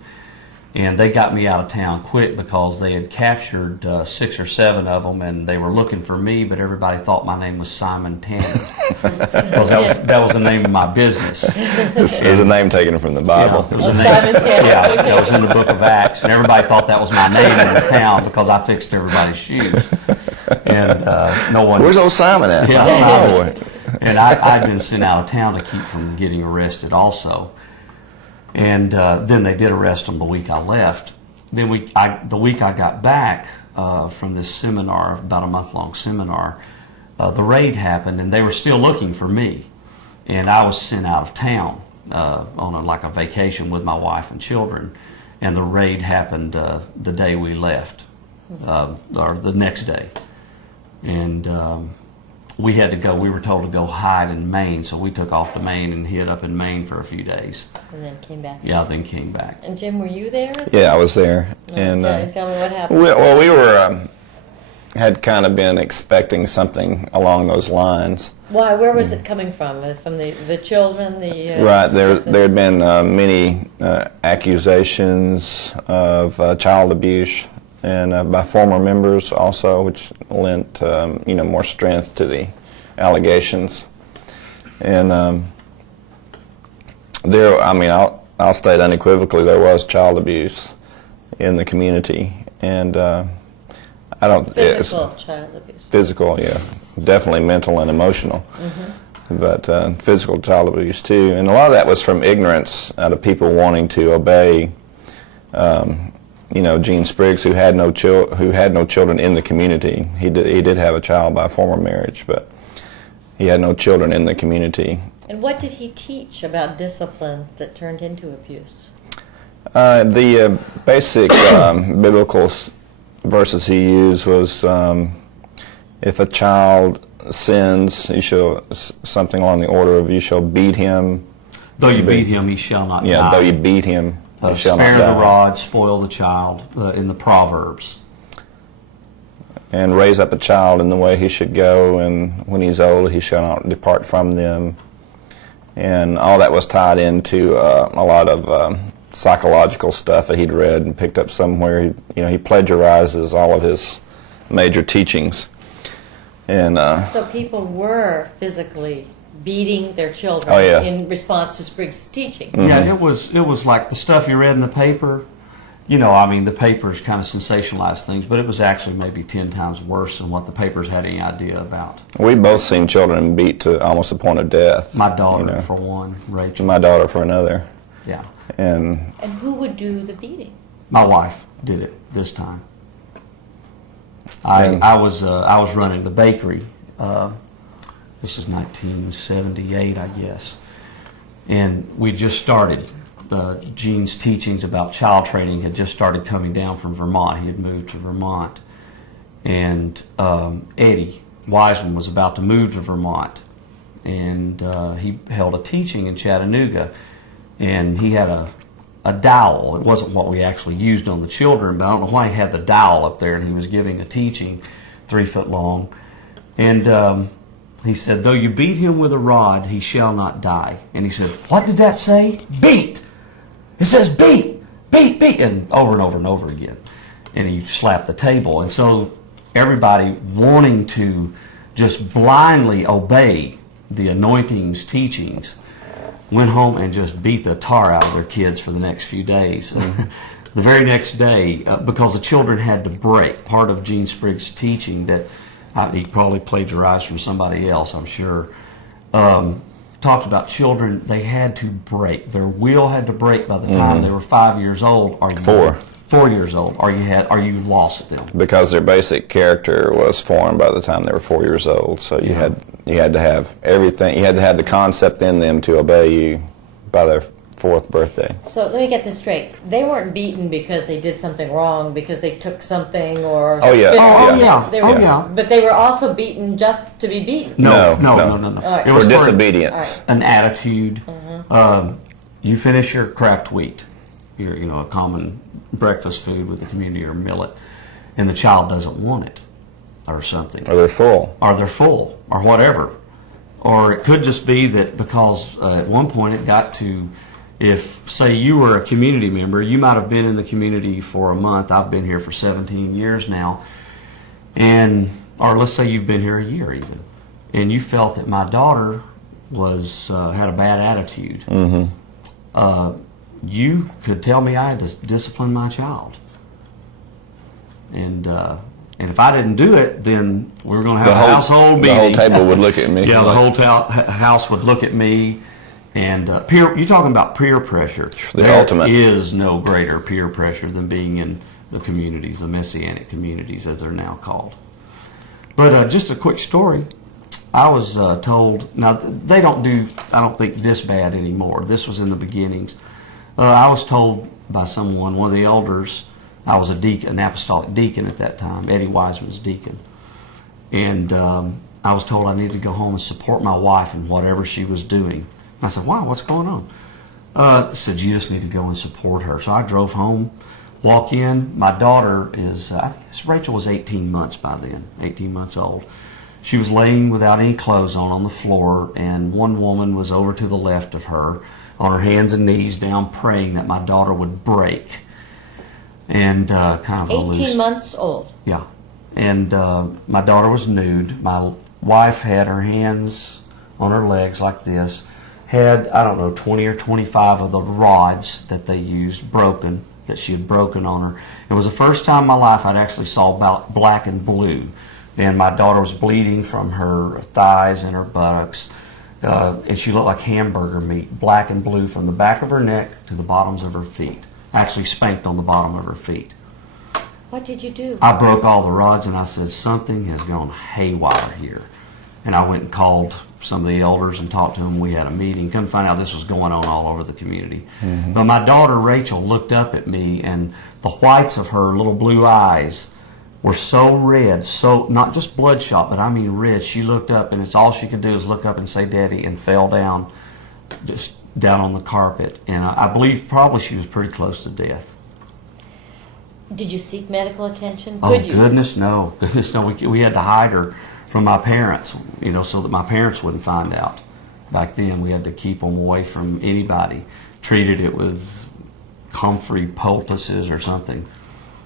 And they got me out of town quick because they had captured 6 or 7 of them, and they were looking for me, but everybody thought my name was Simon Tanner because that was the name of my business. There's a name taken from the Bible. Yeah, it was a name, Simon Tanner. yeah, that was in the book of Acts, and everybody thought that was my name in the town because I fixed everybody's shoes. And no one. Where's old Simon at? Yeah, Simon. And I'd been sent out of town to keep from getting arrested also. And then they did arrest him the week I left. Then the week I got back from this seminar, about a month-long seminar, the raid happened, and they were still looking for me. And I was sent out of town on a vacation with my wife and children. And the raid happened the day we left, or the next day. And we had to go. We were told to go hide in Maine, so we took off to Maine and hid up in Maine for a few days. and then came back. Yeah, then came back. And Jim, were you there? Yeah, I was there. And Okay, tell me what happened. we were had kind of been expecting something along those lines. Why? Where was it coming from? From the children? Right. There had been many accusations of child abuse, and by former members also, which lent more strength to the allegations. And I'll state unequivocally there was child abuse in the community, and I don't. Physical child abuse. Physical, yeah, definitely mental and emotional, but physical child abuse too. And a lot of that was from ignorance, out of people wanting to obey. Gene Spriggs, who had no children in the community. He did have a child by a former marriage, but he had no children in the community. And what did he teach about discipline that turned into abuse? The basic biblical verses he used was, if a child sins, you shall, something along the order of, you shall beat him. Though you beat him, he shall not die. Yeah, though you beat him, he shall not spare die. the rod, spoil the child, in the Proverbs. and raise up a child in the way he should go, and when he's old he shall not depart from them. And all that was tied into a lot of psychological stuff that he'd read and picked up somewhere. He plagiarizes all of his major teachings. And So people were physically beating their children Oh, yeah. in response to Spriggs' teaching. Yeah, it was like the stuff you read in the paper. I mean, the papers kind of sensationalized things, but it was actually maybe 10 times worse than what the papers had any idea about. we've both seen children beat to almost the point of death. My daughter, You know. for one, Rachel. My daughter for another. Yeah. And And who would do the beating? My wife did it this time. And- I was running the bakery. This is 1978, I guess, and we just started. Gene's teachings about child training had just started coming down from Vermont. He had moved to Vermont, and Eddie Wiseman was about to move to Vermont, and he held a teaching in Chattanooga, and he had a dowel. It wasn't what we actually used on the children, but I don't know why he had the dowel up there, and he was giving a teaching 3 foot long. And he said, though you beat him with a rod, he shall not die. And he said, what did that say? Beat! It says beat, beat, beat, and over and over again. And he slapped the table. And so everybody wanting to just blindly obey the anointing's teachings went home and just beat the tar out of their kids for the next few days. And the very next day, because the children had to break, part of Gene Spriggs' teaching that he probably plagiarized from somebody else, I'm sure, talked about children, they had to break. Their will had to break by the time they were 5 years old. Or 4 years old, or you lost them. because their basic character was formed by the time they were 4 years old, so you had to have everything. You had to have the concept in them to obey you by their 4th birthday. So let me get this straight. They weren't beaten because they did something wrong, because they took something or... Oh, yeah. spit Oh, on yeah. them. They Oh, were- yeah. But they were also beaten just to be beaten. No. No. All right. It For was disobedience. All right. an attitude. You finish your cracked wheat, a common breakfast food with the community, or millet, and the child doesn't want it, or something, Or they're full. or they're full, or whatever. Or it could just be that because at one point it got to, if, say, you were a community member, you might have been in the community for a month. I've been here for 17 years now. Or let's say you've been here a year even. And you felt that my daughter had a bad attitude. You could tell me I had to discipline my child. And if I didn't do it, then we were going to have a household meeting. The whole table would look at me. Yeah, the whole house would look at me. And you're talking about peer pressure. The ultimate. There is no greater peer pressure than being in the communities, the Messianic communities, as they're now called. But just a quick story. I was told, now they don't do, I don't think, this bad anymore. This was in the beginnings. I was told by someone, one of the elders, I was a deacon, an apostolic deacon at that time, Eddie Wiseman's deacon. And I was told I needed to go home and support my wife in whatever she was doing. And I said, wow, what's going on? Said, you just need to go and support her. So I drove home, walk in. My daughter is, I think Rachel was 18 months by then, 18 months old. She was laying without any clothes on the floor, and one woman was over to the left of her on her hands and knees down praying that my daughter would break. And kind of 18 months old. Yeah. And my daughter was nude. My wife had her hands on her legs like this, had, I don't know, 20 or 25 of the rods that they used broken, that she had broken on her. It was the first time in my life I'd actually saw about black and blue. And my daughter was bleeding from her thighs and her buttocks. And she looked like hamburger meat, black and blue from the back of her neck to the bottoms of her feet. Actually spanked on the bottom of her feet. What did you do? I broke all the rods and I said, something has gone haywire here. And I went and called some of the elders and talked to them. We had a meeting. Come find out this was going on all over the community. Mm-hmm. But my daughter Rachel looked up at me, and the whites of her little blue eyes were so red, so not just bloodshot, but I mean red. She looked up, and it's all she could do is look up and say, Daddy, and fell down, just down on the carpet. And I believe probably she was pretty close to death. Did you seek medical attention? Oh, Could you? goodness no. Goodness no. We had to hide her from my parents, you know, so that my parents wouldn't find out. Back then, we had to keep them away from anybody. Treated it with comfrey poultices or something.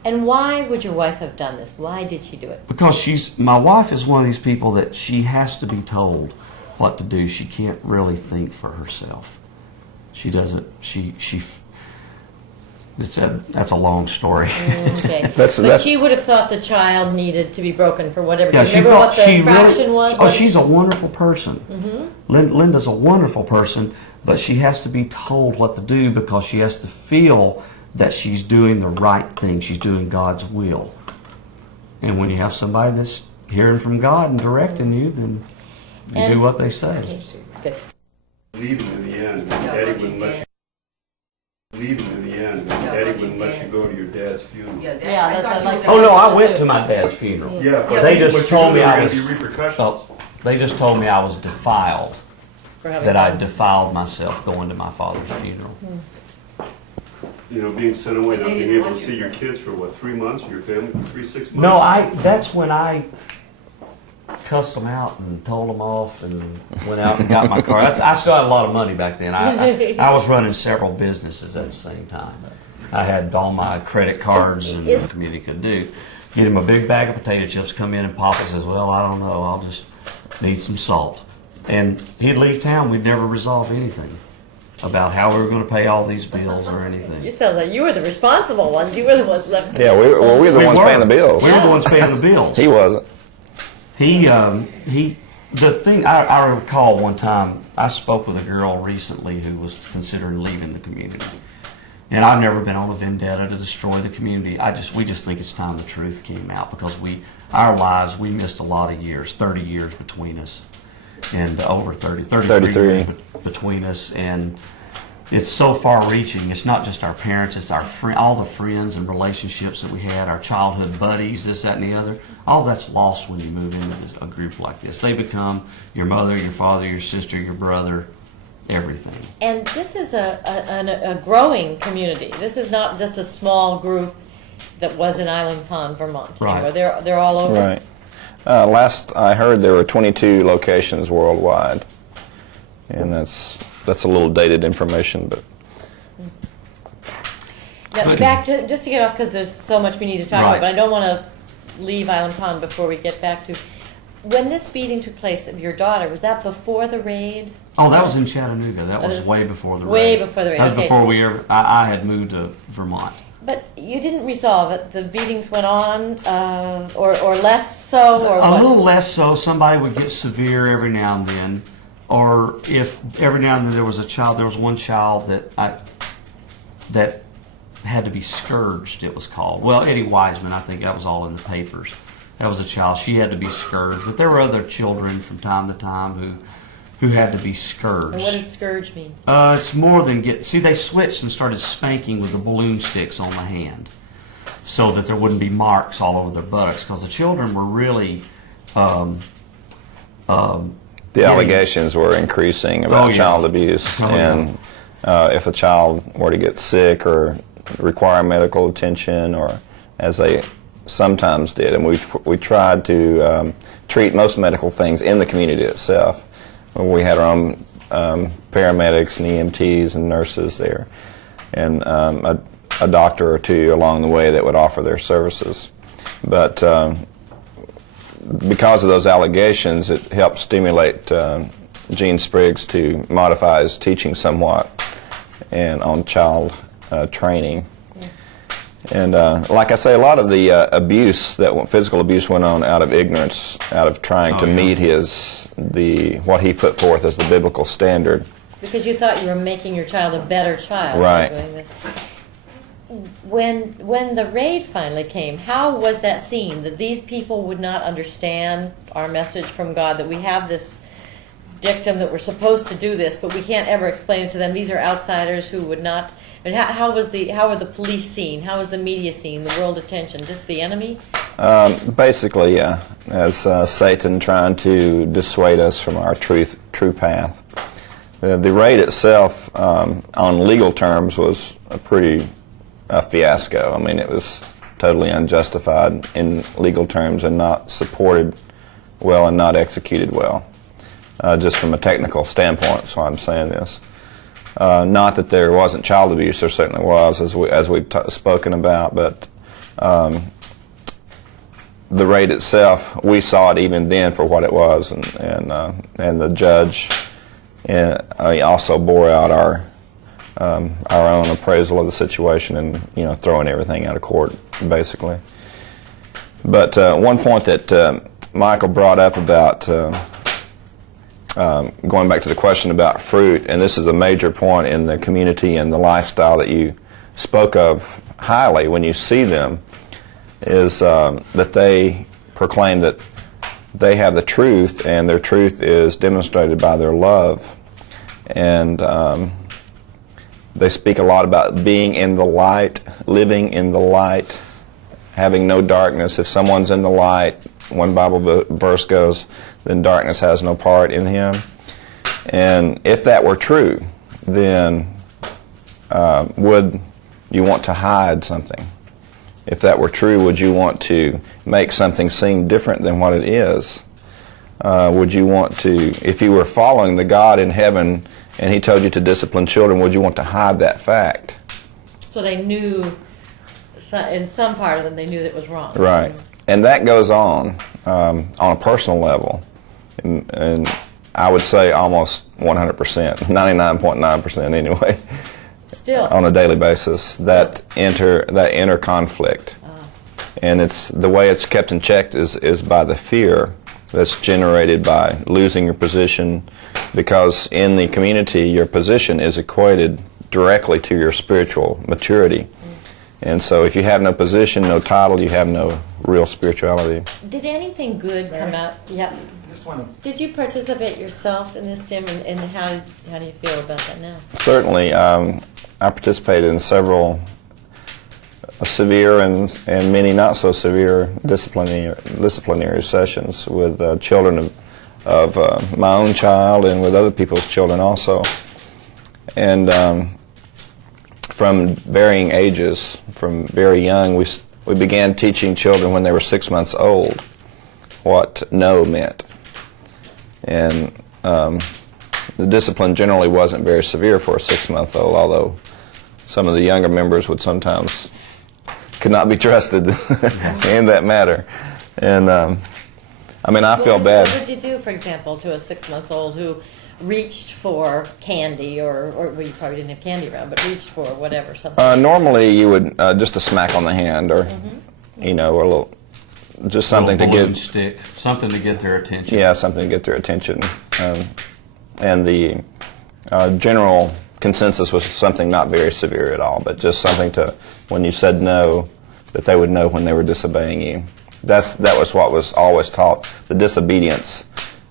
And why would your wife have done this? Why did she do it? Because my wife is one of these people that she has to be told what to do. She can't really think for herself. She doesn't, that's a long story. Okay. That's- but she would have thought the child needed to be broken for whatever. Yeah, Do you she remember thought what the she fraction really. was? Oh, she's a wonderful person. Linda's a wonderful person, but she has to be told what to do because she has to feel that she's doing the right thing. She's doing God's will. And when you have somebody that's hearing from God and directing you, then you do what they say. Good. Leaving in the end, Daddy wouldn't let you. Leaving in the end, Daddy wouldn't let you go to your dad's funeral. Yeah, that's I'd like to. Oh no, I went to my dad's funeral. Yeah, but They just but you told knew me there I were was. gonna be repercussions. Oh, they just told me I was defiled. For having That I fun. defiled myself going to my father's funeral. You know, being sent away, not But they being didn't able to want you see your to. kids for what, 3 months, your family for 6 months? No, that's when I cussed them out and told them off and went out and got my car. I still had a lot of money back then. I was running several businesses at the same time. I had all my credit cards and the community could do. Get him a big bag of potato chips, come in and Papa says, well, I don't know, I'll just need some salt. And he'd leave town, we'd never resolve anything about how we were going to pay all these bills or anything. You sound like you were the responsible ones. You were the ones left. Yeah, we were the ones paying the bills. We were the ones paying the bills. He wasn't. The thing I recall one time, I spoke with a girl recently who was considering leaving the community. And I've never been on a vendetta to destroy the community. We just think it's time the truth came out because our lives, we missed a lot of years, 30 years between us. And over 33 years between us. And it's so far reaching. It's not just our parents, it's all the friends and relationships that we had, our childhood buddies, this, that, and the other. All that's lost when you move into a group like this. They become your mother, your father, your sister, your brother, everything. And this is a growing community. This is not just a small group that was in Island Pond, Vermont. Right. Anymore. They're all over. Right. Last I heard, there were 22 locations worldwide, and that's a little dated information, but Now, back to just to get off because there's so much we need to talk Right. about, but I don't want to leave Island Pond before we get back to when this beating took place of your daughter. Was that before the raid? Oh, that was in Chattanooga. That Oh, was this- way before the raid. way before the raid, That was okay. before I had moved to Vermont. But you didn't resolve it. The beatings went on, or less so, or A what? little less so. Somebody would get severe every now and then, or if every now and then there was one child that had to be scourged. It was called. Well, Eddie Wiseman. I think that was all in the papers. That was a child. She had to be scourged, but there were other children from time to time who had to be scourged. And what does scourge mean? It's more than they switched and started spanking with the balloon sticks on the hand so that there wouldn't be marks all over their buttocks because the children were really the allegations were increasing about Oh, yeah. child abuse, Oh, and if a child were to get sick or require medical attention, or as they sometimes did, and we tried to treat most medical things in the community itself. We had our own paramedics and EMTs and nurses there, and a doctor or two along the way that would offer their services. But because of those allegations, it helped stimulate Gene Spriggs to modify his teaching somewhat and on child training. And like I say, a lot of the physical abuse went on out of ignorance, out of trying to meet what he put forth as the biblical standard. Because you thought you were making your child a better child. Right. By doing this. When the raid finally came, how was that seen? That these people would not understand our message from God, that we have this dictum that we're supposed to do this, but we can't ever explain it to them. These are outsiders who would not. I mean, how were the police seen? How was the media seen? The world attention? Just the enemy? Basically, yeah, as Satan trying to dissuade us from our true path. The raid itself, on legal terms, was a fiasco. I mean, it was totally unjustified in legal terms and not supported well and not executed well, just from a technical standpoint. So I'm saying this. Not that there wasn't child abuse, there certainly was, as we've spoken about, but the raid itself, we saw it even then for what it was, and the judge also bore out our own appraisal of the situation, and throwing everything out of court basically. But one point that Michael brought up about going back to the question about fruit, and this is a major point in the community and the lifestyle that you spoke of highly when you see them, is that they proclaim that they have the truth, and their truth is demonstrated by their love. And they speak a lot about being in the light, living in the light, having no darkness. If someone's in the light, one Bible verse goes, then darkness has no part in him. And if that were true, then would you want to hide something? If that were true, would you want to make something seem different than what it is? Would you want to, if you were following the God in heaven and He told you to discipline children, would you want to hide that fact? So they knew, in some part of them, they knew that it was wrong. Right. And that goes on a personal level. And I would say almost 100%, 99.9% anyway. Still. On a daily basis, that inner conflict. And it's the way it's kept in check is by the fear that's generated by losing your position, because in the community your position is equated directly to your spiritual maturity. And so if you have no position, no title, you have no real spirituality. Did anything good come out? Yep. Did you participate yourself in this, Jim, and how do you feel about that now? Certainly. I participated in several severe and many not so severe disciplinary sessions with children of my own child and with other people's children also. And from varying ages, from very young, we began teaching children when they were 6 months old what no meant. And the discipline generally wasn't very severe for a 6-month-old, although some of the younger members would sometimes could not be trusted in that matter. And I feel bad. What would you do, for example, to a 6-month-old who reached for candy, or well, you probably didn't have candy around, but reached for whatever, something? Normally, you would just a smack on the hand, or or a little, just something to balloon get stick, something to get their attention. Yeah, something to get their attention. And the general consensus was something not very severe at all, but just something to, when you said no, that they would know when they were disobeying you. That was what was always taught. The disobedience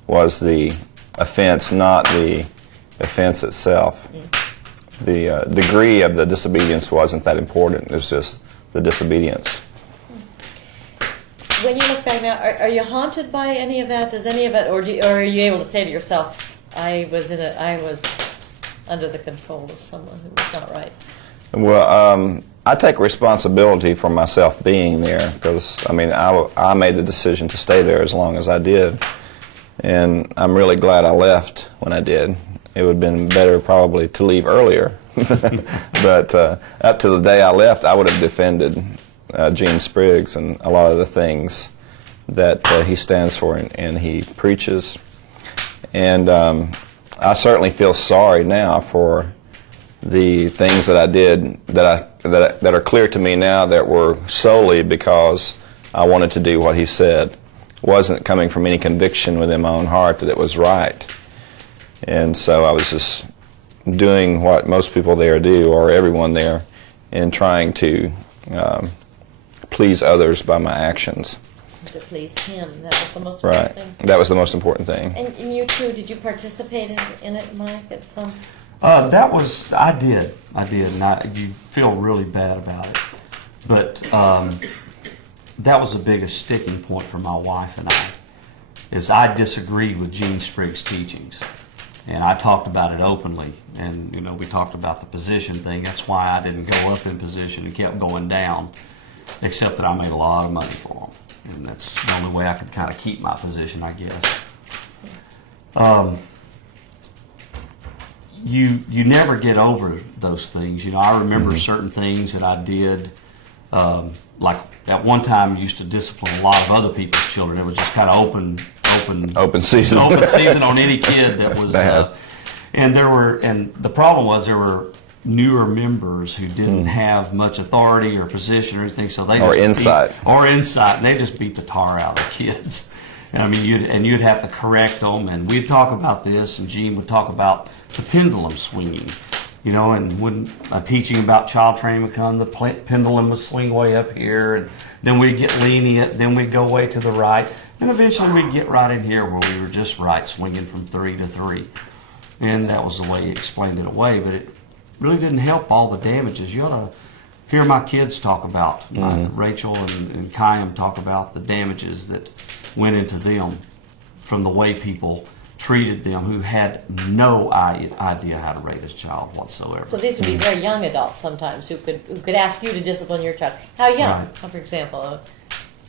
was the offense, not the offense itself. The degree of the disobedience wasn't that important. It was just the disobedience. When you look back now, are you haunted by any of that? Does any of it, or are you able to say to yourself, I was under the control of someone who was not right? Well, I take responsibility for myself being there, because I made the decision to stay there as long as I did, and I'm really glad I left when I did. It would have been better probably to leave earlier, but up to the day I left, I would have defended Gene Spriggs and a lot of the things that he stands for and he preaches. And I certainly feel sorry now for the things that I did that are clear to me now that were solely because I wanted to do what he said. It wasn't coming from any conviction within my own heart that it was right. And so I was just doing what most people there do, or everyone there, in trying to please others by my actions. To please him. That was the most important thing. That was the most important thing. And you too, did you participate in it, Mike, at some? I did, and you feel really bad about it. But that was the biggest sticking point for my wife and I, is I disagreed with Gene Spriggs' teachings. And I talked about it openly, and we talked about the position thing. That's why I didn't go up in position and kept going down. except that I made a lot of money for them, and that's the only way I could kind of keep my position, I guess. You never get over those things. You know, I remember certain things that I did, like at one time I used to discipline a lot of other people's children. It was just kind of open season. Open season on any kid that was bad. And the problem was there were newer members who didn't have much authority or position or anything, so they Or just insight. and they just beat the tar out of the kids. And I mean, you'd have to correct them, and we'd talk about this, and Gene would talk about the pendulum swinging, you know, and when teaching about child training would come, the pendulum would swing way up here, and then we'd get lenient, then we'd go way to the right, and eventually we'd get right in here where we were just right, swinging from 3 to 3. And that was the way he explained it away, but it really didn't help all the damages. You ought to hear my kids talk about, Rachel and Kayam talk about the damages that went into them from the way people treated them who had no idea how to raise a child whatsoever. So these would be very young adults sometimes who could ask you to discipline your child. How young? Right. For example,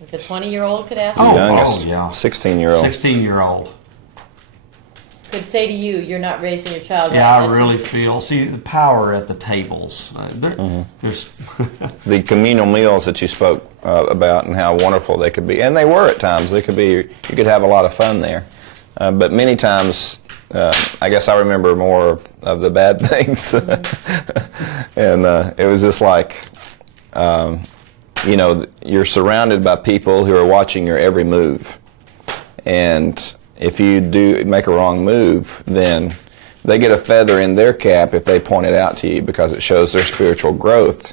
like a 20-year-old could ask you? Youngest, yeah. 16-year-old. 16-year-old. Could say to you, you're not raising your child right. Yeah, I really feel, see, the power at the tables. There's The communal meals that you spoke about and how wonderful they could be, and they were at times. They could be. You could have a lot of fun there, but many times, I guess I remember more of the bad things, and it was just like, you know, you're surrounded by people who are watching your every move, and if you do make a wrong move, then they get a feather in their cap if they point it out to you because it shows their spiritual growth.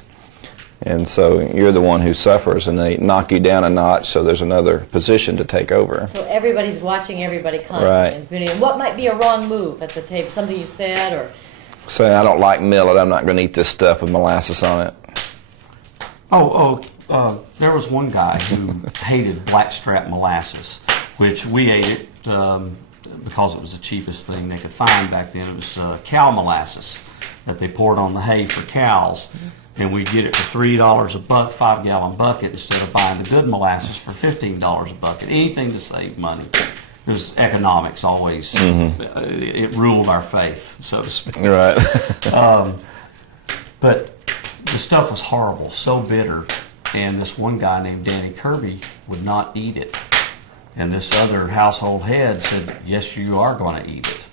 And so you're the one who suffers, and they knock you down a notch so there's another position to take over. So everybody's watching everybody constantly. Right. And what might be a wrong move at the table? Something you said or... Say, I don't like millet, I'm not going to eat this stuff with molasses on it. There was one guy who hated blackstrap molasses, which we ate it because it was the cheapest thing they could find back then. It was cow molasses that they poured on the hay for cows, and we'd get it for $3 a buck, 5-gallon bucket, instead of buying the good molasses for $15 a bucket. Anything to save money. It was economics always. It ruled our faith, so to speak. Right. But the stuff was horrible, so bitter, and this one guy named Danny Kirby would not eat it. And this other household head said, yes, you are going to eat it.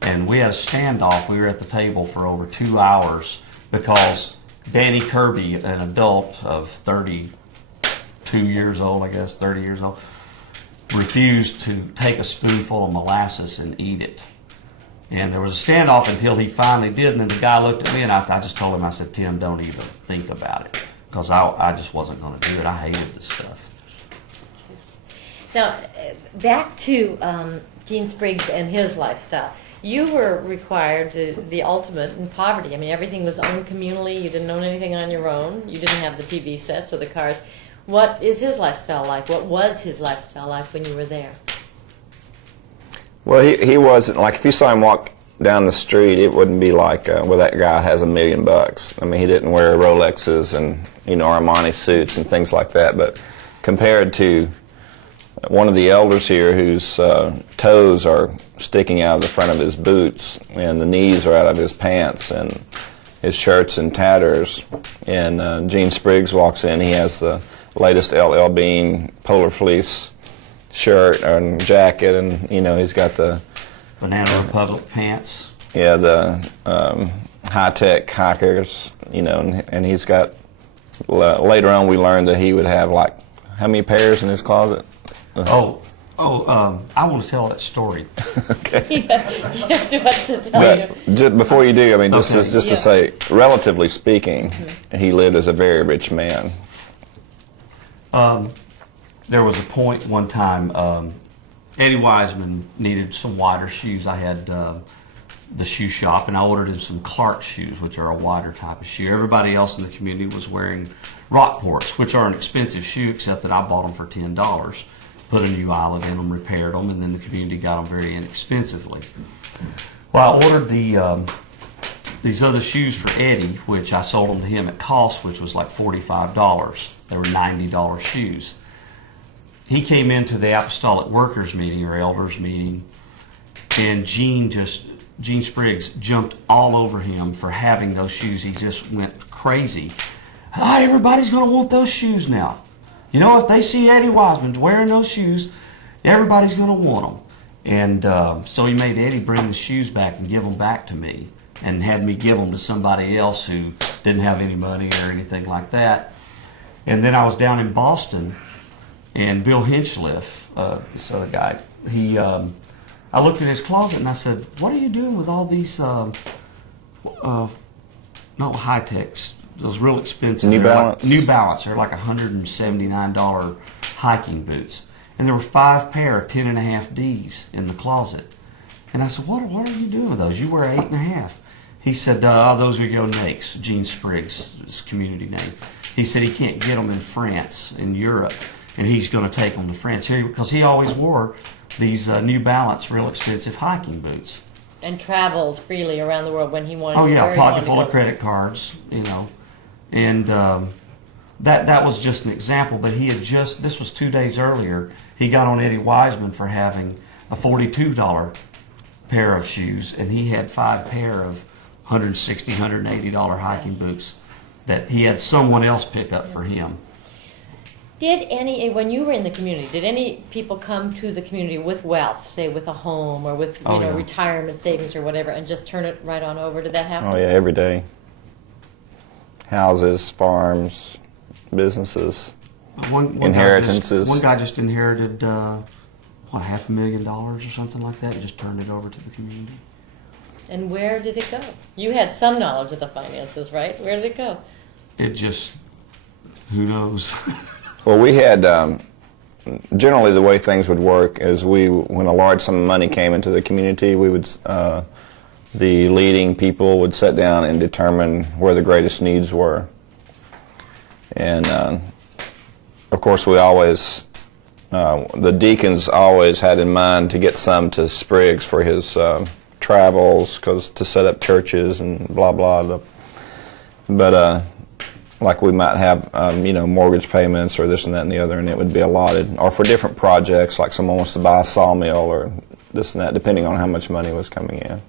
And we had a standoff. We were at the table for over 2 hours because Danny Kirby, an adult of 32 years old, I guess, 30 years old, refused to take a spoonful of molasses and eat it. And there was a standoff until he finally did, and then the guy looked at me, and I just told him, I said, Tim, don't even think about it, because I just wasn't going to do it. I hated this stuff. Now, back to Gene Spriggs and his lifestyle. You were required to the ultimate in poverty. I mean, everything was owned communally. You didn't own anything on your own. You didn't have the TV sets or the cars. What is his lifestyle like? What was his lifestyle like when you were there? Well, he wasn't, like, if you saw him walk down the street, it wouldn't be like, well, that guy has $1 million. I mean, he didn't wear Rolexes and, you know, Armani suits and things like that. But compared to one of the elders here whose toes are sticking out of the front of his boots and the knees are out of his pants and his shirt's in tatters, and Gene Spriggs walks in, he has the latest LL Bean Polar Fleece shirt and jacket, and, you know, he's got the Banana Republic pants. Yeah, the high-tech hikers, you know, and he's got, later on we learned that he would have, like, how many pairs in his closet? I want to tell that story. Okay. You have too much to tell you. But just before you do, I mean, just Okay. to say, relatively speaking, he lived as a very rich man. There was a point one time, Eddie Wiseman needed some wider shoes. I had the shoe shop, and I ordered him some Clark shoes, which are a wider type of shoe. Everybody else in the community was wearing Rockports, which are an expensive shoe, except that I bought them for $10. Put a new eyelet in them, repaired them, and then the community got them very inexpensively. Well, I ordered the these other shoes for Eddie, which I sold them to him at cost, which was like $45. They were $90 shoes. He came into the Apostolic Workers meeting or Elders meeting, and Gene Spriggs jumped all over him for having those shoes. He just went crazy. Everybody's going to want those shoes now. You know, if they see Eddie Wiseman wearing those shoes, everybody's going to want them. And so he made Eddie bring the shoes back and give them back to me, and had me give them to somebody else who didn't have any money or anything like that. And then I was down in Boston, and Bill Hinchliff, this other guy, I looked at his closet and I said, "What are you doing with all these, not high-techs, those real expensive New Balance. New Balance. They're like $179 hiking boots." And there were 5 pair of 10.5 Ds in the closet. And I said, what are you doing with those? You wear 8.5. He said, those are your Nakes, Gene Spriggs, his community name. He said he can't get them in France, in Europe, and he's going to take them to France here because he always wore these New Balance, real expensive hiking boots. And traveled freely around the world when he wanted Oh to. yeah, pocket full of credit cards, you know, and that was just an example. But he had this was 2 days earlier. He got on Eddie Wiseman for having a $42 pair of shoes, and he had 5 pair of $160, $180 hiking boots that he had someone else pick up for him. When you were in the community, did any people come to the community with wealth, say with a home or with Yeah. retirement savings or whatever, and just turn it right on over? Did that happen? Oh yeah, every day. Houses, farms, businesses, inheritances. One guy just inherited $500,000 or something like that, and just turned it over to the community. And where did it go? You had some knowledge of the finances, right? Where did it go? It just, who knows? Well, we had, generally the way things would work is when a large sum of money came into the community, we would, the leading people would sit down and determine where the greatest needs were. And of course we always, the deacons always had in mind to get some to Spriggs for his travels, to set up churches and blah blah. But like we might have, mortgage payments or this and that and the other, and it would be allotted, or for different projects, like someone wants to buy a sawmill or this and that, depending on how much money was coming in.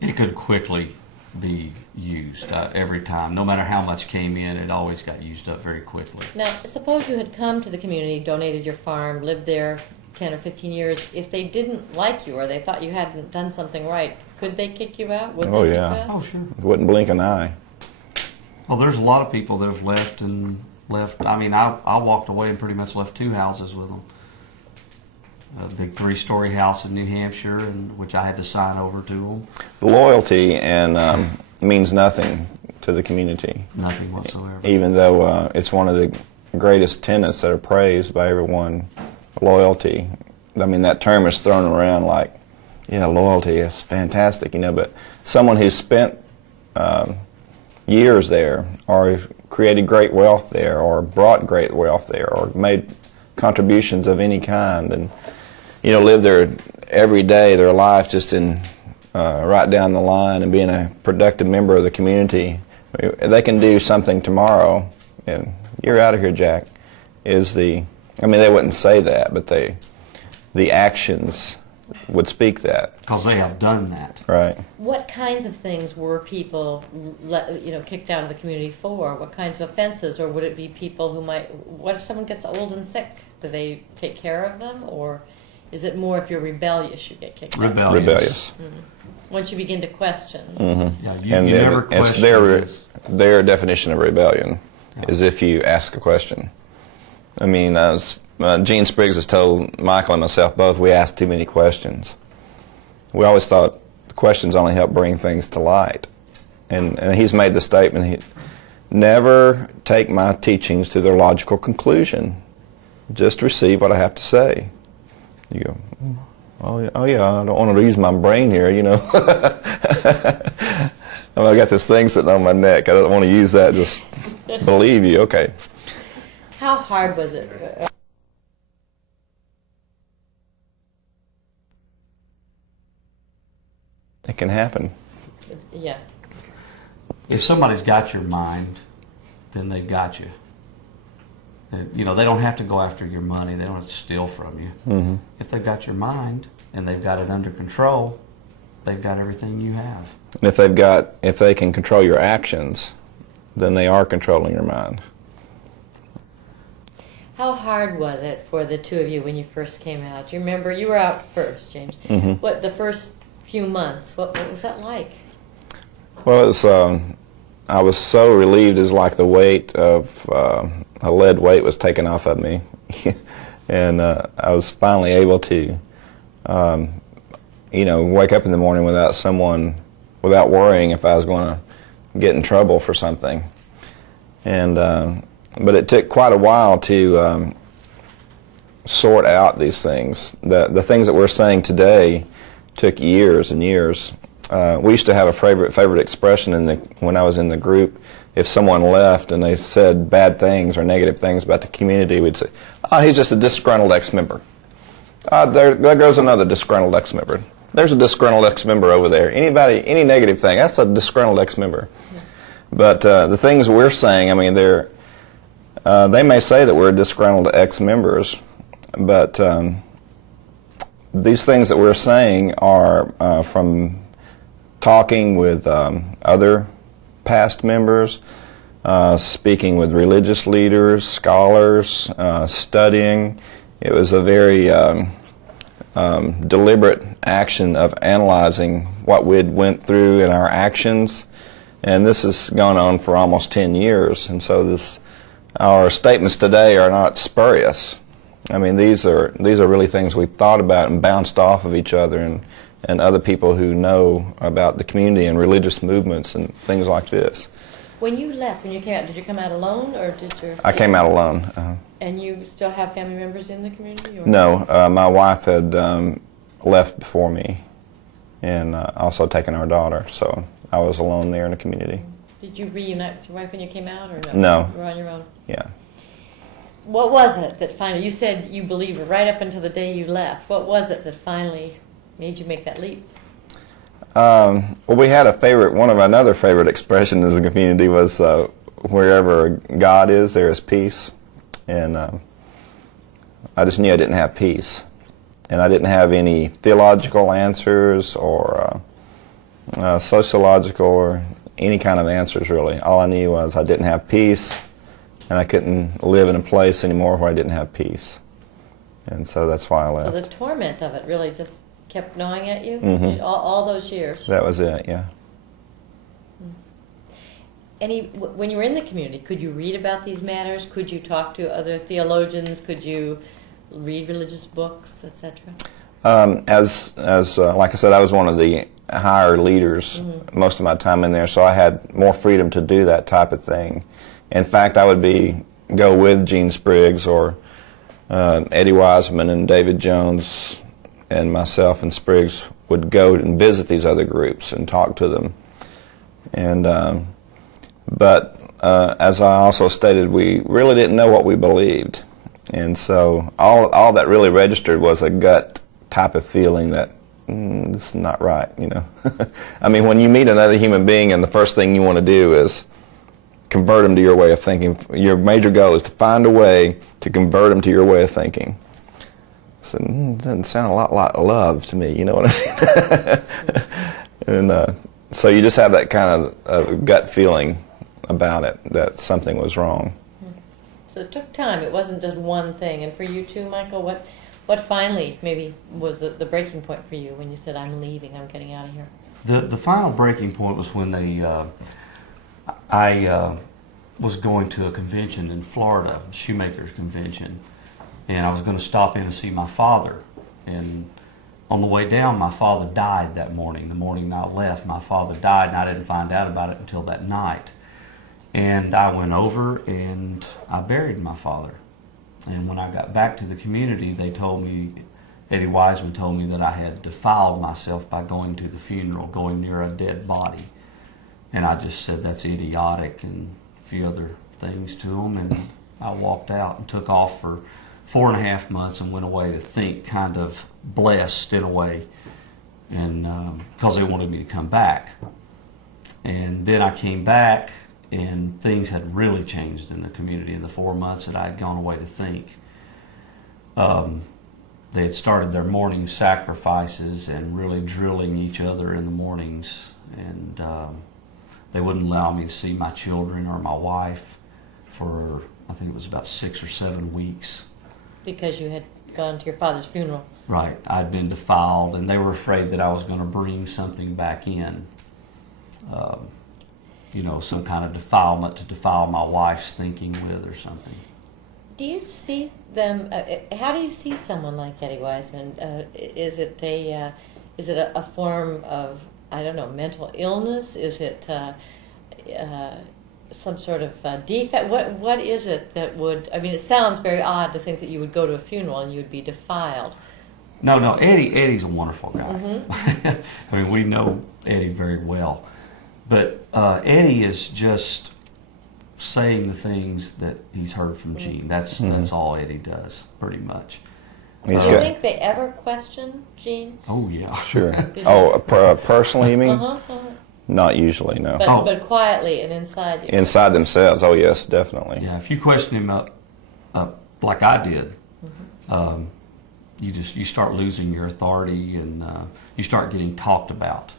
It could quickly be used every time. No matter how much came in, it always got used up very quickly. Now, suppose you had come to the community, donated your farm, lived there 10 or 15 years. If they didn't like you or they thought you hadn't done something right, could they kick you out? Would Oh, they yeah. kick you out? Oh, sure. Wouldn't blink an eye. Well, there's a lot of people that have left. I mean, I walked away and pretty much left 2 houses with them. A big 3-story house in New Hampshire, which I had to sign over to them. Loyalty means nothing to the community. Nothing whatsoever. Even though it's one of the greatest tenets that are praised by everyone, loyalty. I mean, that term is thrown around like, yeah, loyalty is fantastic, but someone who's spent years there, or created great wealth there, or brought great wealth there, or made contributions of any kind, and live there every day, their life just in right down the line, and being a productive member of the community. They can do something tomorrow, and you're out of here, Jack. They wouldn't say that, but the actions would speak that. Because they have done that. Right. What kinds of things were people, kicked out of the community for? What kinds of offenses, or would it be people who what if someone gets old and sick? Do they take care of them, or is it more if you're rebellious you get kicked out? Rebellious. Mm-hmm. Once you begin to question. Mm-hmm. Yeah, you never question it's their definition of rebellion is if you ask a question. I mean, as Gene Spriggs has told Michael and myself both, we asked too many questions. We always thought the questions only help bring things to light. And he's made the statement, never take my teachings to their logical conclusion. Just receive what I have to say. You go, oh yeah, I don't want to use my brain here, I got this thing sitting on my neck. I don't want to use that. Just believe you. Okay. How hard was it? It can happen. Yeah. If somebody's got your mind, then they've got you. You know, they don't have to go after your money. They don't have to steal from you. Mm-hmm. If they've got your mind and they've got it under control, they've got everything you have. And if they can control your actions, then they are controlling your mind. How hard was it for the two of you when you first came out? You remember you were out first, James. Mm-hmm. What the first few months? What was that like? Well, it's, I was so relieved. It's like the weight of a lead weight was taken off of me, and I was finally able to, wake up in the morning without worrying if I was going to get in trouble for something. And but it took quite a while to sort out these things. The things that we're saying today took years and years. We used to have a favorite expression when I was in the group. If someone left and they said bad things or negative things about the community, we'd say, "Oh, he's just a disgruntled ex-member. There goes another disgruntled ex-member. There's a disgruntled ex-member over there. Any negative thing, that's a disgruntled ex-member." Yeah. But the things we're saying, I mean, they may say that we're disgruntled ex-members, but these things that we're saying are from talking with other past members, speaking with religious leaders, scholars, studying. It was a very deliberate action of analyzing what we'd went through in our actions, and this has gone on for almost 10 years. And so our statements today are not spurious. I mean, these are really things we've thought about and bounced off of each other and other people who know about the community and religious movements and things like this. When you left, when you came out, did you come out alone, or did your... I came out alone. And you still have family members in the community? Or? No, my wife had left before me, and also taken our daughter, so I was alone there in the community. Did you reunite with your wife when you came out, or no? No. You were on your own? Yeah. What was it that finally, you said you believed it right up until the day you left. What was it that finally made you make that leap? Well, we had another favorite expression as a community was wherever God is, there is peace. And I just knew I didn't have peace. And I didn't have any theological answers or sociological or any kind of answers, really. All I knew was I didn't have peace, and I couldn't live in a place anymore where I didn't have peace. And so that's why I left. So the torment of it really just kept gnawing at you Mm-hmm. all those years? That was it, yeah. When you were in the community, could you read about these matters? Could you talk to other theologians? Could you read religious books, etc.? As like I said, I was one of the higher leaders most of my time in there, so I had more freedom to do that type of thing. In fact, I would go with Gene Spriggs or Eddie Wiseman and David Jones and myself and Spriggs would go and visit these other groups and talk to them. And but as I also stated, we really didn't know what we believed, and so all that really registered was a gut type of feeling that this is not right, you know. I mean, when you meet another human being and the first thing you want to do is convert them to your way of thinking, your major goal is to find a way to convert them to your way of thinking. So it doesn't sound a lot like love to me, you know what I mean? And so you just have that kind of gut feeling about it, that something was wrong. So it took time. It wasn't just one thing. And for you too, Michael, what finally maybe was the breaking point for you when you said, I'm leaving, I'm getting out of here? The final breaking point was when I was going to a convention in Florida, Shoemakers Convention, and I was going to stop in to see my father. And on the way down, my father died that morning. The morning I left, my father died, and I didn't find out about it until that night. And I went over and I buried my father. And when I got back to the community, they told me, Eddie Wiseman told me that I had defiled myself by going to the funeral, going near a dead body. And I just said, that's idiotic, and a few other things to him. And I walked out and took off for 4.5 months and went away to think, kind of blessed in a way, and because they wanted me to come back. And then I came back, and things had really changed in the community in the 4 months that I had gone away to think. They had started their morning sacrifices and really drilling each other in the mornings, and they wouldn't allow me to see my children or my wife for, I think it was about 6 or 7 weeks. Because you had gone to your father's funeral. Right. I'd been defiled, and they were afraid that I was going to bring something back in. Some kind of defilement to defile my wife's thinking with or something. Do you see them? How do you see someone like Eddie Wiseman? Is it a form of, I don't know, mental illness? Is it some sort of defect? What is it that would? I mean, it sounds very odd to think that you would go to a funeral and you would be defiled. No, Eddie's a wonderful guy. Mm-hmm. I mean, we know Eddie very well. But Eddie is just saying the things that he's heard from Gene. That's all Eddie does, pretty much. Do you think they ever question Gene? Oh, yeah. Sure. Personally, you mean? Not usually, no. But quietly and inside you. Inside themselves, oh yes, definitely. Yeah, if you question him up like I did, you start losing your authority, and you start getting talked about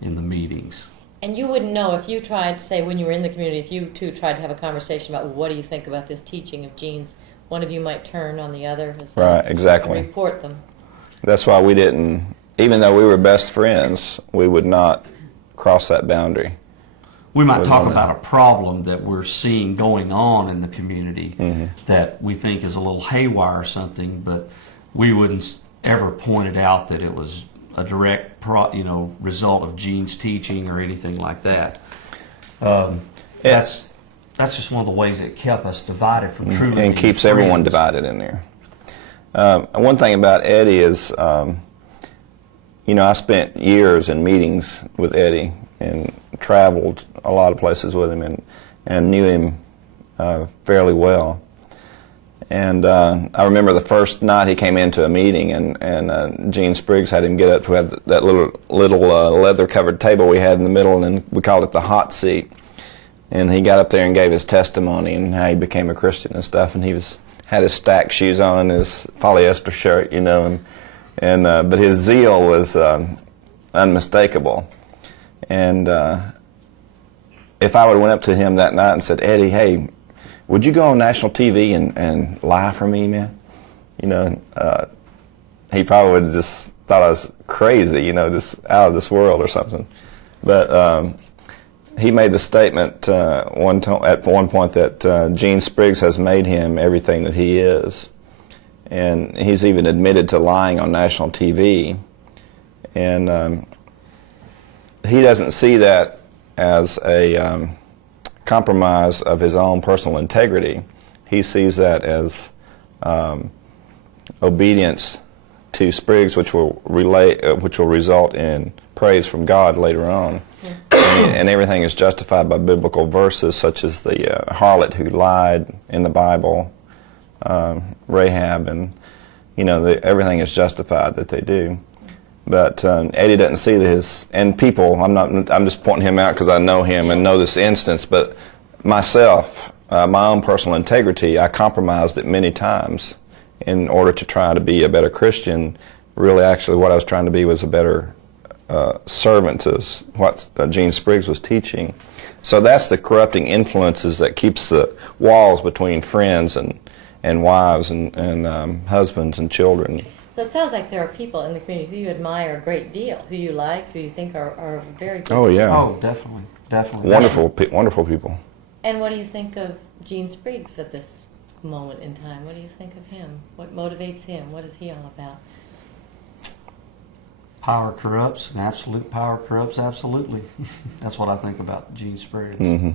in the meetings. And you wouldn't know if you tried to say, when you were in the community, if you two tried to have a conversation about, well, what do you think about this teaching of Gene's, one of you might turn on the other. Right, exactly. And report them. That's why we didn't, even though we were best friends, we would not cross that boundary. We might talk about a problem that we're seeing going on in the community that we think is a little haywire or something, but we wouldn't ever point it out that it was a direct result of Gene's teaching or anything like that. That's just one of the ways it kept us divided from truly and keeps friends. Everyone divided in there. One thing about Eddie is, I spent years in meetings with Eddie and traveled a lot of places with him and knew him fairly well. And I remember the first night he came into a meeting, and Gene Spriggs had him get up to that little leather-covered table we had in the middle, and we called it the hot seat. And he got up there and gave his testimony and how he became a Christian and stuff. And he had his stack shoes on and his polyester shirt, but his zeal was unmistakable. And if I would have went up to him that night and said, Eddie, hey, would you go on national TV and lie for me, man? He probably would have just thought I was crazy, just out of this world or something. But he made the statement at one point that Gene Spriggs has made him everything that he is. And he's even admitted to lying on national TV. And he doesn't see that as a compromise of his own personal integrity. He sees that as obedience to Spriggs, which will result in praise from God later on. And everything is justified by biblical verses, such as the harlot who lied in the Bible, Rahab, and everything is justified that they do. But Eddie doesn't see his, and people, I'm just pointing him out because I know him and know this instance, but myself, my own personal integrity, I compromised it many times in order to try to be a better Christian. Really, actually, what I was trying to be was a better servant to what Gene Spriggs was teaching. So that's the corrupting influences that keeps the walls between friends and wives and husbands and children. So it sounds like there are people in the community who you admire a great deal, who you like, who you think are very good. Oh, yeah. Oh, definitely. Wonderful people. And what do you think of Gene Spriggs at this moment in time? What do you think of him? What motivates him? What is he all about? Power corrupts, and absolute power corrupts absolutely. That's what I think about Gene Spriggs. Mm-hmm.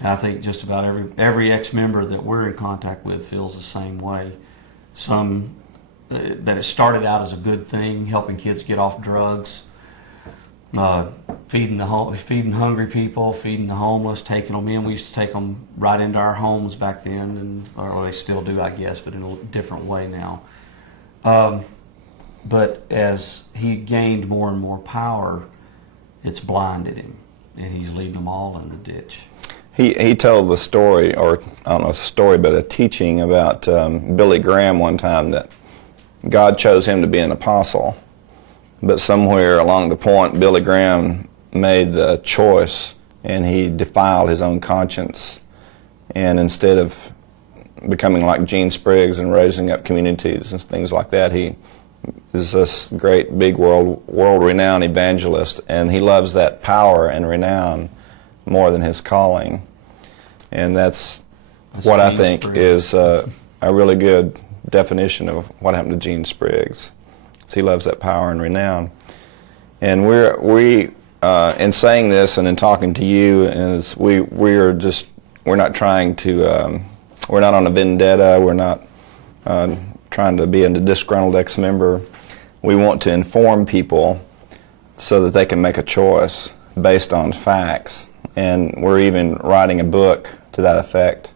And I think just about every ex-member that we're in contact with feels the same way. Some that it started out as a good thing, helping kids get off drugs, feeding hungry people, feeding the homeless, taking them in. We used to take them right into our homes back then, or they still do, I guess, but in a different way now. But as he gained more and more power, it's blinded him. and he's leading them all in the ditch. He told the story, or I don't know if it's a story, but a teaching about Billy Graham one time, that God chose him to be an apostle, but somewhere along the point, Billy Graham made the choice and he defiled his own conscience, and instead of becoming like Gene Spriggs and raising up communities and things like that, he is this great big world-renowned evangelist, and he loves that power and renown more than his calling. And that's what I think is a really good definition of what happened to Gene Spriggs. He loves that power and renown. And we in saying this and in talking to you, is we're not trying to we're not on a vendetta. We're not trying to be a disgruntled ex-member. We want to inform people so that they can make a choice based on facts. And we're even writing a book to that effect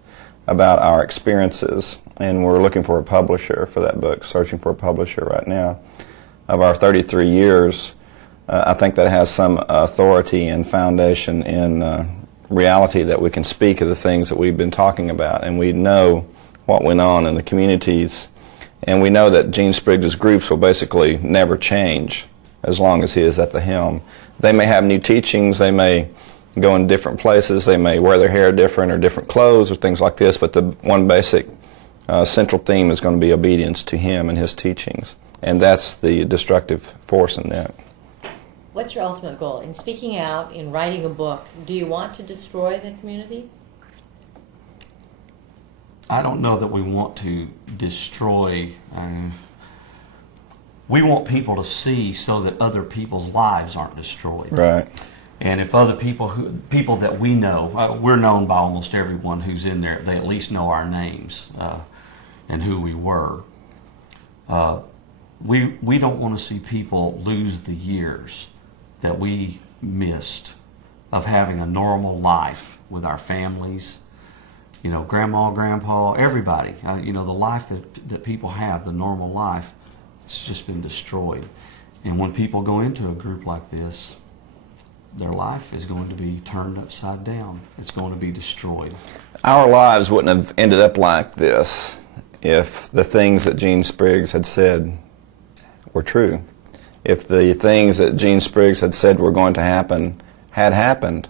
about our experiences. And we're looking for a publisher for that book, searching for a publisher right now. Of our 33 years, I think that has some authority and foundation in reality that we can speak of the things that we've been talking about. And we know what went on in the communities. And we know that Gene Spriggs' groups will basically never change as long as he is at the helm. They may have new teachings, they may go in different places, they may wear their hair different or different clothes or things like this, but the one basic central theme is going to be obedience to him and his teachings. And that's the destructive force in that. What's your ultimate goal? In speaking out, in writing a book, do you want to destroy the community? I don't know that we want to destroy. We want people to see so that other people's lives aren't destroyed. Right. And if other people that we know, we're known by almost everyone who's in there, they at least know our names and who we were. We don't want to see people lose the years that we missed of having a normal life with our families, you know, grandma, grandpa, everybody. You know, the life that people have, the normal life, it's just been destroyed. And when people go into a group like this, their life is going to be turned upside down. It's going to be destroyed. Our lives wouldn't have ended up like this if the things that Gene Spriggs had said were true. If the things that Gene Spriggs had said were going to happen had happened,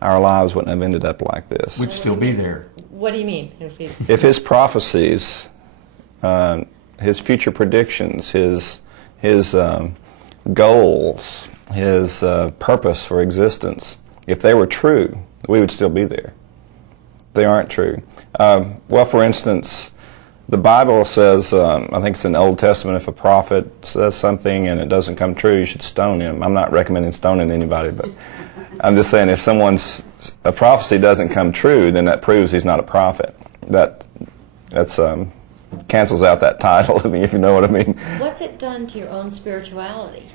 our lives wouldn't have ended up like this. We'd still be there. What do you mean? If his prophecies, his future predictions, his goals, his purpose for existence, if they were true, we would still be there. They aren't true. Well, for instance, the Bible says, I think it's in the Old Testament, if a prophet says something and it doesn't come true, you should stone him. I'm not recommending stoning anybody, but I'm just saying if a prophecy doesn't come true, then that proves he's not a prophet. That's cancels out that title, if you know what I mean. What's it done to your own spirituality?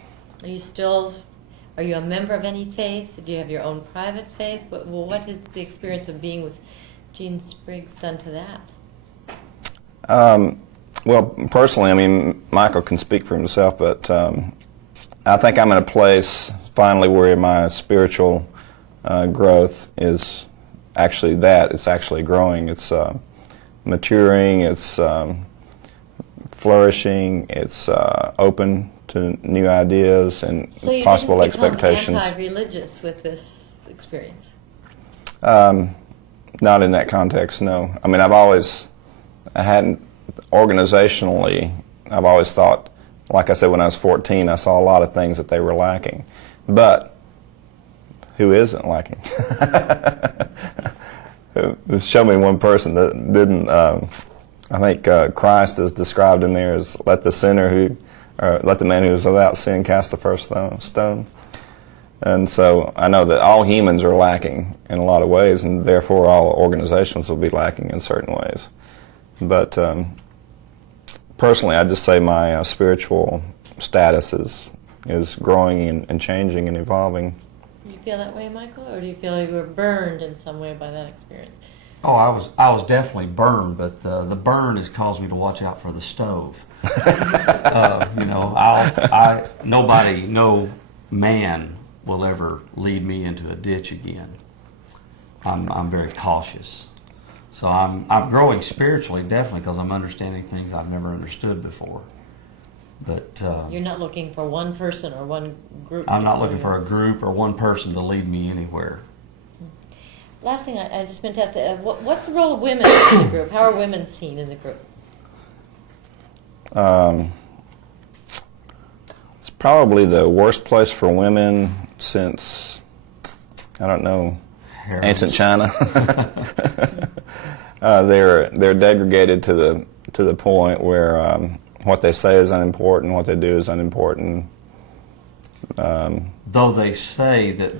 Are you a member of any faith? Do you have your own private faith? What has the experience of being with Gene Spriggs done to that? Well, personally, I mean, Michael can speak for himself, but I think I'm in a place finally where my spiritual growth is actually it's actually growing. It's maturing, it's flourishing, it's open to new ideas and possible expectations. So you didn't become anti-religious with this experience? Not in that context, no. I mean, organizationally, I've always thought, like I said, when I was 14, I saw a lot of things that they were lacking. But who isn't lacking? Show me one person that didn't. I think Christ is described in there as let the man who is without sin cast the first stone. And so I know that all humans are lacking in a lot of ways, and therefore all organizations will be lacking in certain ways. But personally, I just say my spiritual status is growing and changing and evolving. Do you feel that way, Michael, or do you feel like you were burned in some way by that experience? Oh, I was definitely burned, but the burn has caused me to watch out for the stove. You know, no man will ever lead me into a ditch again. I'm very cautious. So I'm growing spiritually, definitely, because I'm understanding things I've never understood before. But You're not looking for one person or one group. I'm not looking for a group or one person to lead me anywhere. Last thing I just meant to ask, what's the role of women in the group? How are women seen in the group? It's probably the worst place for women since, I don't know, ancient China. They're degraded to the point where what they say is unimportant, what they do is unimportant. Though they say that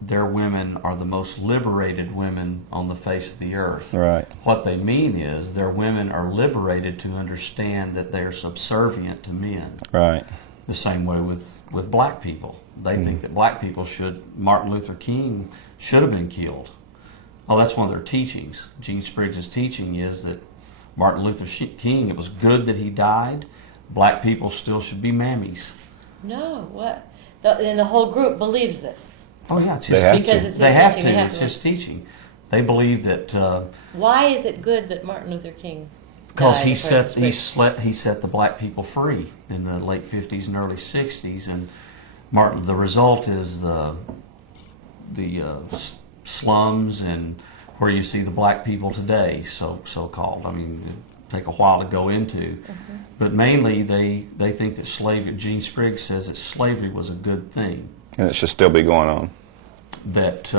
their women are the most liberated women on the face of the earth. Right. What they mean is their women are liberated to understand that they're subservient to men. Right. The same way with black people. They think that black people Martin Luther King should have been killed. Oh, that's one of their teachings. Gene Spriggs' teaching is that Martin Luther King, it was good that he died. Black people still should be mammies. No, what? And the whole group believes this. Oh yeah, it's his They have teaching. Because it's his They have teaching. to. It's his teaching. They believe that Why is it good that Martin Luther King because died? he set the black people free in the late 50s and early 60s, and the result is the slums and where you see the black people today, so called. I mean, it'd take a while to go into, but mainly they think that slavery. Gene Spriggs says that slavery was a good thing. And it should still be going on. That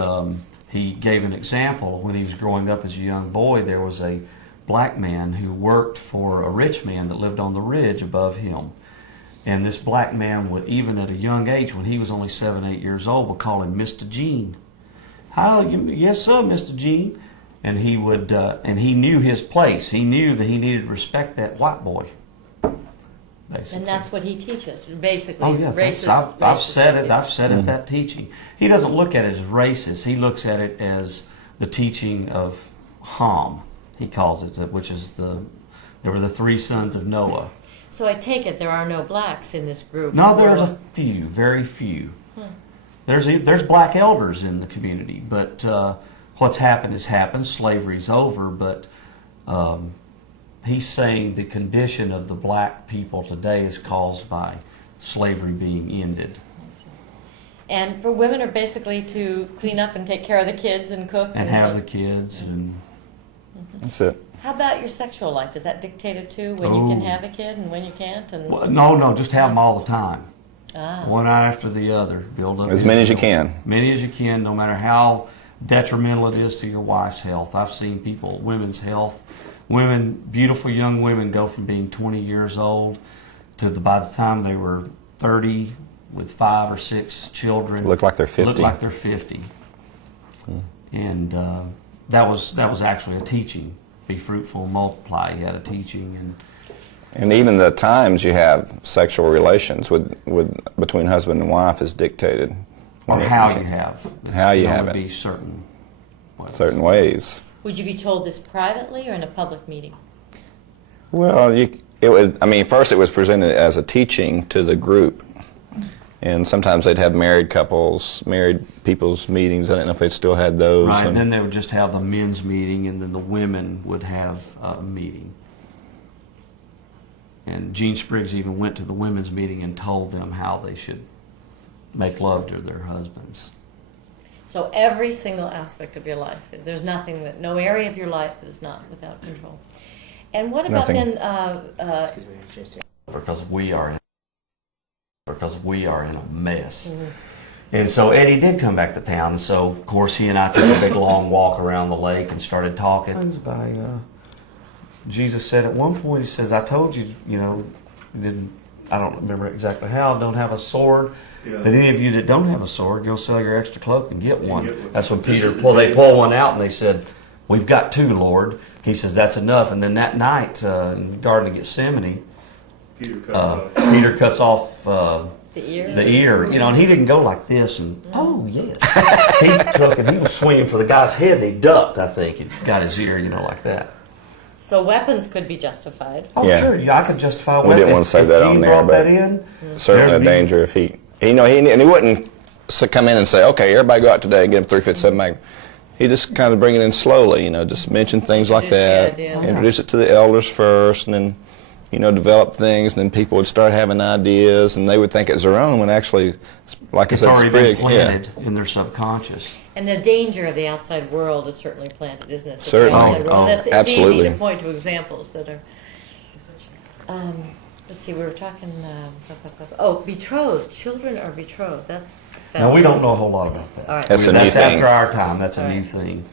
he gave an example when he was growing up as a young boy. There was a black man who worked for a rich man that lived on the ridge above him. And this black man would, even at a young age, when he was only 7, 8 years old, would call him Mr. Gene. Yes, sir, Mr. Gene. And he would, and he knew his place. He knew that he needed to respect that white boy. Basically. And that's what he teaches, basically. Oh yes, I've said it. I've said it. That teaching. He doesn't look at it as racist. He looks at it as the teaching of Ham. He calls it, which is there were the 3 sons of Noah. So I take it there are no blacks in this group. No, there's a few, very few. There's black elders in the community, but what's happened has happened. Slavery's over, but he's saying the condition of the black people today is caused by slavery being ended. And for women are basically to clean up and take care of the kids and cook. And have the kids. And That's it. How about your sexual life? Is that dictated too, when you can have a kid and when you can't? And well, no, just have them all the time. Ah. One after the other. Build up As many as you can. Many as you can, no matter how detrimental it is to your wife's health. I've seen women's health, beautiful young women go from being 20 years old to by the time they were 30 with 5 or 6 children. Look like they're 50. Look like they're 50. And that was actually a teaching. Be fruitful and multiply. He had a teaching. And even the times you have sexual relations between husband and wife is dictated. Or how you have. How you have it. Be certain ways. Certain ways. Would you be told this privately or in a public meeting? Well, first it was presented as a teaching to the group. And sometimes they'd have married people's meetings. I don't know if they still had those. Right, and then they would just have the men's meeting, and then the women would have a meeting. And Gene Spriggs even went to the women's meeting and told them how they should make love to their husbands. So every single aspect of your life, there's no area of your life that is not without control. And what about Nothing. then? Because we are in a mess. And so Eddie did come back to town, and so of course he and I took a big long walk around the lake and started talking. Jesus said at one point, he says, I told you, I don't remember exactly how, don't have a sword. Yeah. But any of you that don't have a sword, go sell your extra cloak and get one. Get one. That's when they pulled one out and they said, we've got 2, Lord. He says, that's enough. And then that night in the Garden of Gethsemane, Peter cuts off The ear? the ear, and he didn't go like this and, oh, yes. He was swinging for the guy's head and he ducked, I think, and got his ear, like that. So weapons could be justified. Oh, Yeah. sure, I could justify We didn't want to say that on there, brought but that in, certainly a there'd be- danger if he wouldn't come in and say, okay, everybody go out today and get them 357 Magnum. He just kind of bring it in slowly, you know, just mention things like Introduce the that, idea. introduce it to the elders first, and then, you know, develop things, and then people would start having ideas, and they would think it's their own when actually, like It's I said, already been Sprigg, yeah. planted in their subconscious. And the danger of the outside world is certainly planted, isn't it? The Certainly. outside world. Oh, That's, it's absolutely. easy to point to examples that are. Let's see, we were talking. Betrothed. Children are betrothed. That's Now, we don't know a whole lot about that. All right. That's a new That's thing. after our time. That's a All new right. thing.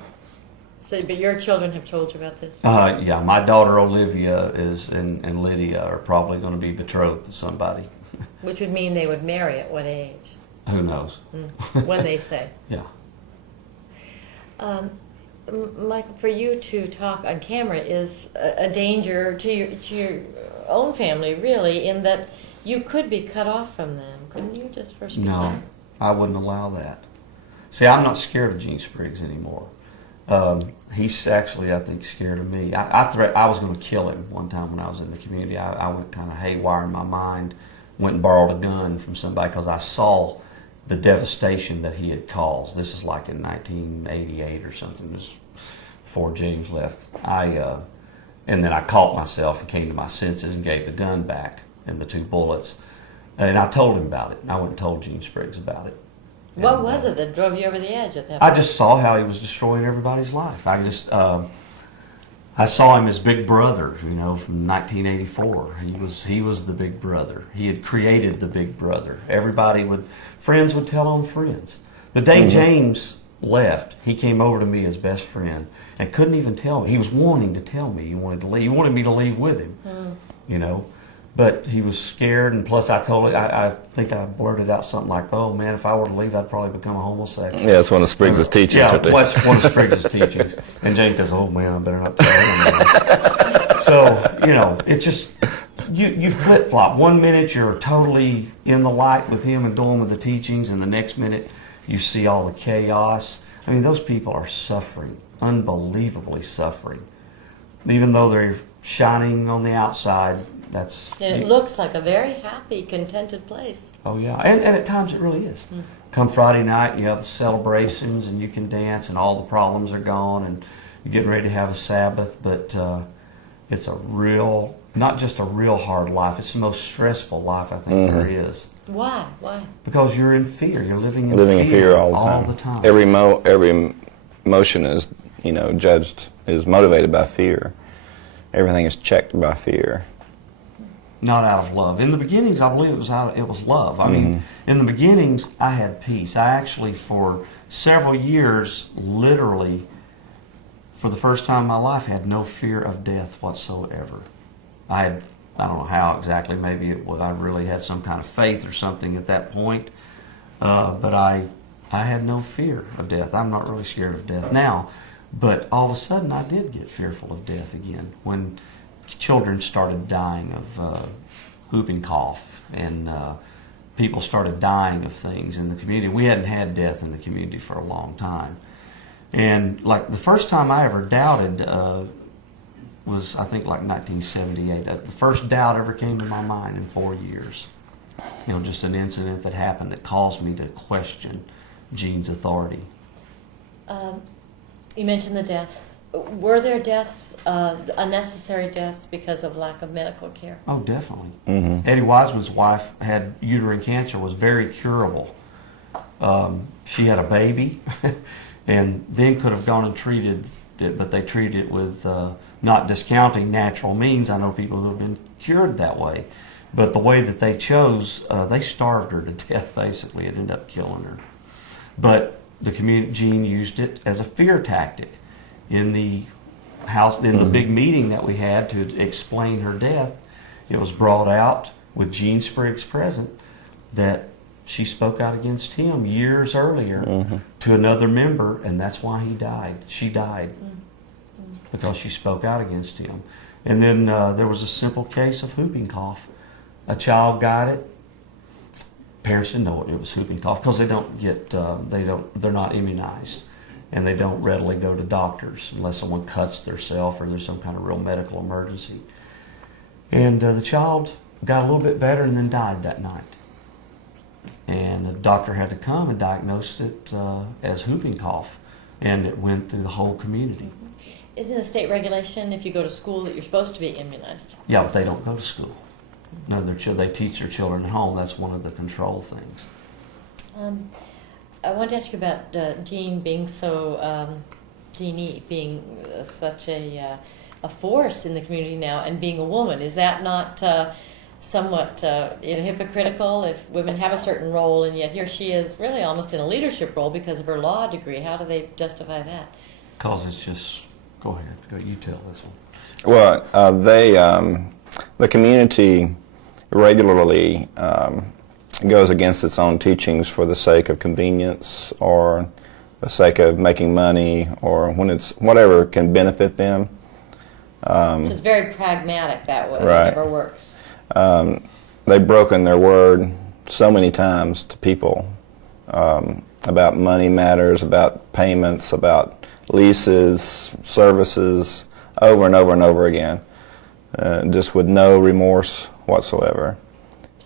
So, but your children have told you about this? Yeah, my daughter Olivia and Lydia are probably going to be betrothed to somebody. Which would mean they would marry at what age? Who knows? When they say. Yeah. Mike, for you to talk on camera is a danger to your own family, really, in that you could be cut off from them, couldn't you? Just for speaking. No, I wouldn't allow that. See, I'm not scared of Gene Spriggs anymore. He's actually, I think, scared of me. I was going to kill him one time when I was in the community. I went kind of haywire in my mind, went and borrowed a gun from somebody because I saw the devastation that he had caused. This is like in 1988 or something, just before James left. And then I caught myself and came to my senses and gave the gun back and the 2 bullets. And I told him about it. I went and told Gene Spriggs about it. What And, was it that drove you over the edge at that I point? just saw how he was destroying everybody's life. I saw him as Big Brother, you know, from 1984. He was the Big Brother. He had created the Big Brother. Friends would tell on friends. The day James left, he came over to me as best friend and couldn't even tell me. He was wanting to tell me he wanted to leave. He wanted me to leave with him, you know. But he was scared, and plus I told him, I think I blurted out something like, oh man, if I were to leave, I'd probably become a homosexual. Yeah, it's one of Spriggs' teachings. Yeah, right there. that's one of Spriggs' teachings. And James goes, oh man, I better not tell him. So, you know, it's just, you flip-flop. One minute you're totally in the light with him and going with the teachings, and the next minute you see all the chaos. I mean, those people are suffering, unbelievably suffering. Even though they're shining on the outside, that's... And it looks like a very happy, contented place. Oh yeah, and at times it really is. Come Friday night, you have the celebrations and you can dance and all the problems are gone and you're getting ready to have a Sabbath, but it's a real, not just a real hard life, it's the most stressful life I think there is. Why? Why? Because you're in fear, you're living In fear all the time. Every emotion is, you know, is motivated by fear. Everything is checked by fear. Not out of love. In the beginnings, I believe it was love. I mean, in the beginnings, I had peace. I actually, for several years, literally, for the first time in my life, had no fear of death whatsoever. I don't know how exactly. Maybe I really had some kind of faith or something at that point. But I had no fear of death. I'm not really scared of death now. But all of a sudden, I did get fearful of death again when children started dying of whooping cough, and people started dying of things in the community. We hadn't had death in the community for a long time. And like the first time I ever doubted was, I think, like 1978. The first doubt ever came to my mind in 4 years. You know, just an incident that happened that caused me to question Gene's authority. You mentioned the deaths. Were there deaths, unnecessary deaths, because of lack of medical care? Oh, definitely. Eddie Wiseman's wife had uterine cancer, was very curable. She had a baby, and then could have gone and treated it, but they treated it with, not discounting natural means. I know people who have been cured that way. But the way that they chose, they starved her to death, basically. It ended up killing her. But the community, Gene used it as a fear tactic. In the house, in the big meeting that we had to explain her death, it was brought out with Gene Spriggs present that she spoke out against him years earlier to another member, and that's why he died. She died because she spoke out against him. And then there was a simple case of whooping cough. A child got it. Parents didn't know it was whooping cough because they don't get, they're not immunized. And they don't readily go to doctors unless someone cuts themselves or there's some kind of real medical emergency. And the child got a little bit better and then died that night. And the doctor had to come and diagnose it as whooping cough, and it went through the whole community. Isn't it a state regulation if you go to school that you're supposed to be immunized? Yeah, but they don't go to school. No, they teach their children at home. That's one of the control things. I wanted to ask you about Jean being so, Jeannie being such a force in the community now, and being a woman. Is that not somewhat hypocritical if women have a certain role, and yet here she is really almost in a leadership role because of her law degree? How do they justify that? Because it's just, go ahead, you tell this one. Well, the community regularly goes against its own teachings for the sake of convenience or the sake of making money, or when it's whatever can benefit them. It's very pragmatic that way. Right. It never works. They've broken their word so many times to people about money matters, about payments, about leases, services, over and over and over again, just with no remorse whatsoever.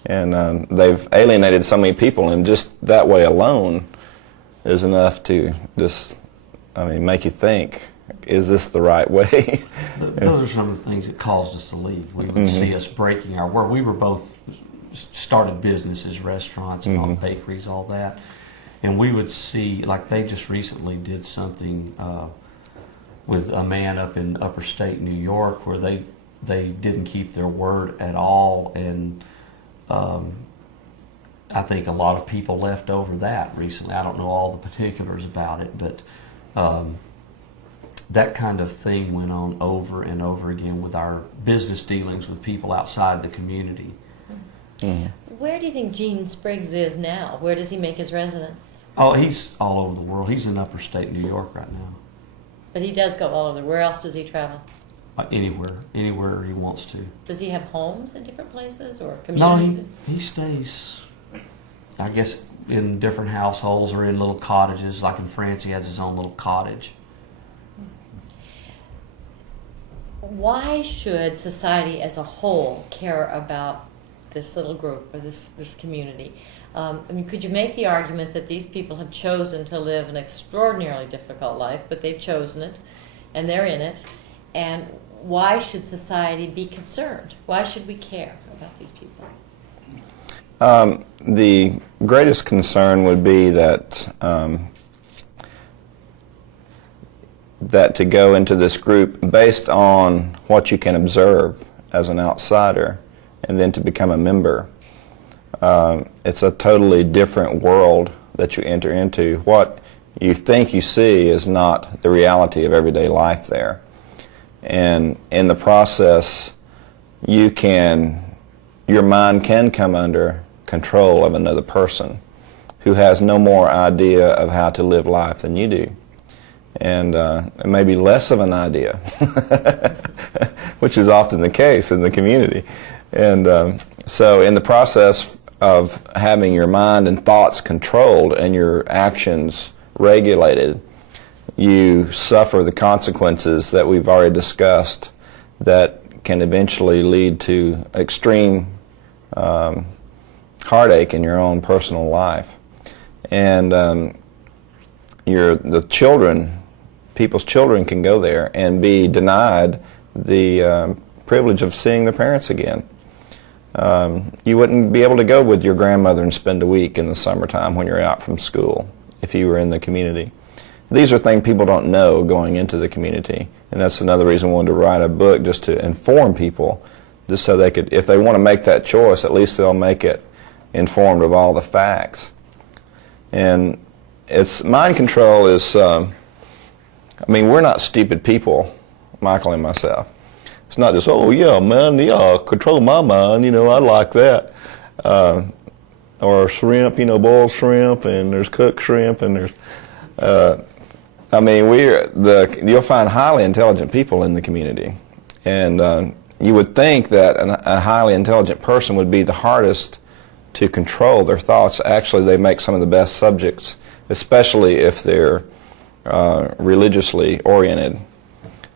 And they've alienated so many people, and just that way alone is enough to just, make you think, is this the right way? Those are some of the things that caused us to leave. We would see us breaking our word. We were both started businesses, restaurants, and all, bakeries, all that. And we would see, like they just recently did something with a man up in upper state New York where they didn't keep their word at all. And I think a lot of people left over that recently. I don't know all the particulars about it, but that kind of thing went on over and over again with our business dealings with people outside the community. Mm-hmm. Where do you think Gene Spriggs is now? Where does he make his residence? Oh, he's all over the world. He's in upper state New York right now. But he does go all over. Where else does he travel? Anywhere he wants to. Does he have homes in different places or No, communities? he stays, I guess, in different households or in little cottages. Like in France, he has his own little cottage. Why should society as a whole care about this little group or this community? Could you make the argument that these people have chosen to live an extraordinarily difficult life, but they've chosen it, and they're in it, and why should society be concerned? Why should we care about these people? The greatest concern would be that that to go into this group based on what you can observe as an outsider, and then to become a member. It's a totally different world that you enter into. What you think you see is not the reality of everyday life there. And in the process, your mind can come under control of another person who has no more idea of how to live life than you do. And maybe less of an idea, which is often the case in the community. And so in the process of having your mind and thoughts controlled and your actions regulated, you suffer the consequences that we've already discussed that can eventually lead to extreme heartache in your own personal life. And the children, people's children can go there and be denied the privilege of seeing their parents again. You wouldn't be able to go with your grandmother and spend a week in the summertime when you're out from school if you were in the community. These are things people don't know going into the community, and that's another reason I wanted to write a book, just to inform people, just so they could, if they want to make that choice, at least they'll make it informed of all the facts. And it's mind control is, we're not stupid people, Michael and myself. It's not just, oh yeah, man, yeah, control my mind, I like that. Or shrimp, boiled shrimp, and there's cooked shrimp, and there's, you'll find highly intelligent people in the community. And you would think that a highly intelligent person would be the hardest to control their thoughts. Actually, they make some of the best subjects, especially if they're religiously oriented.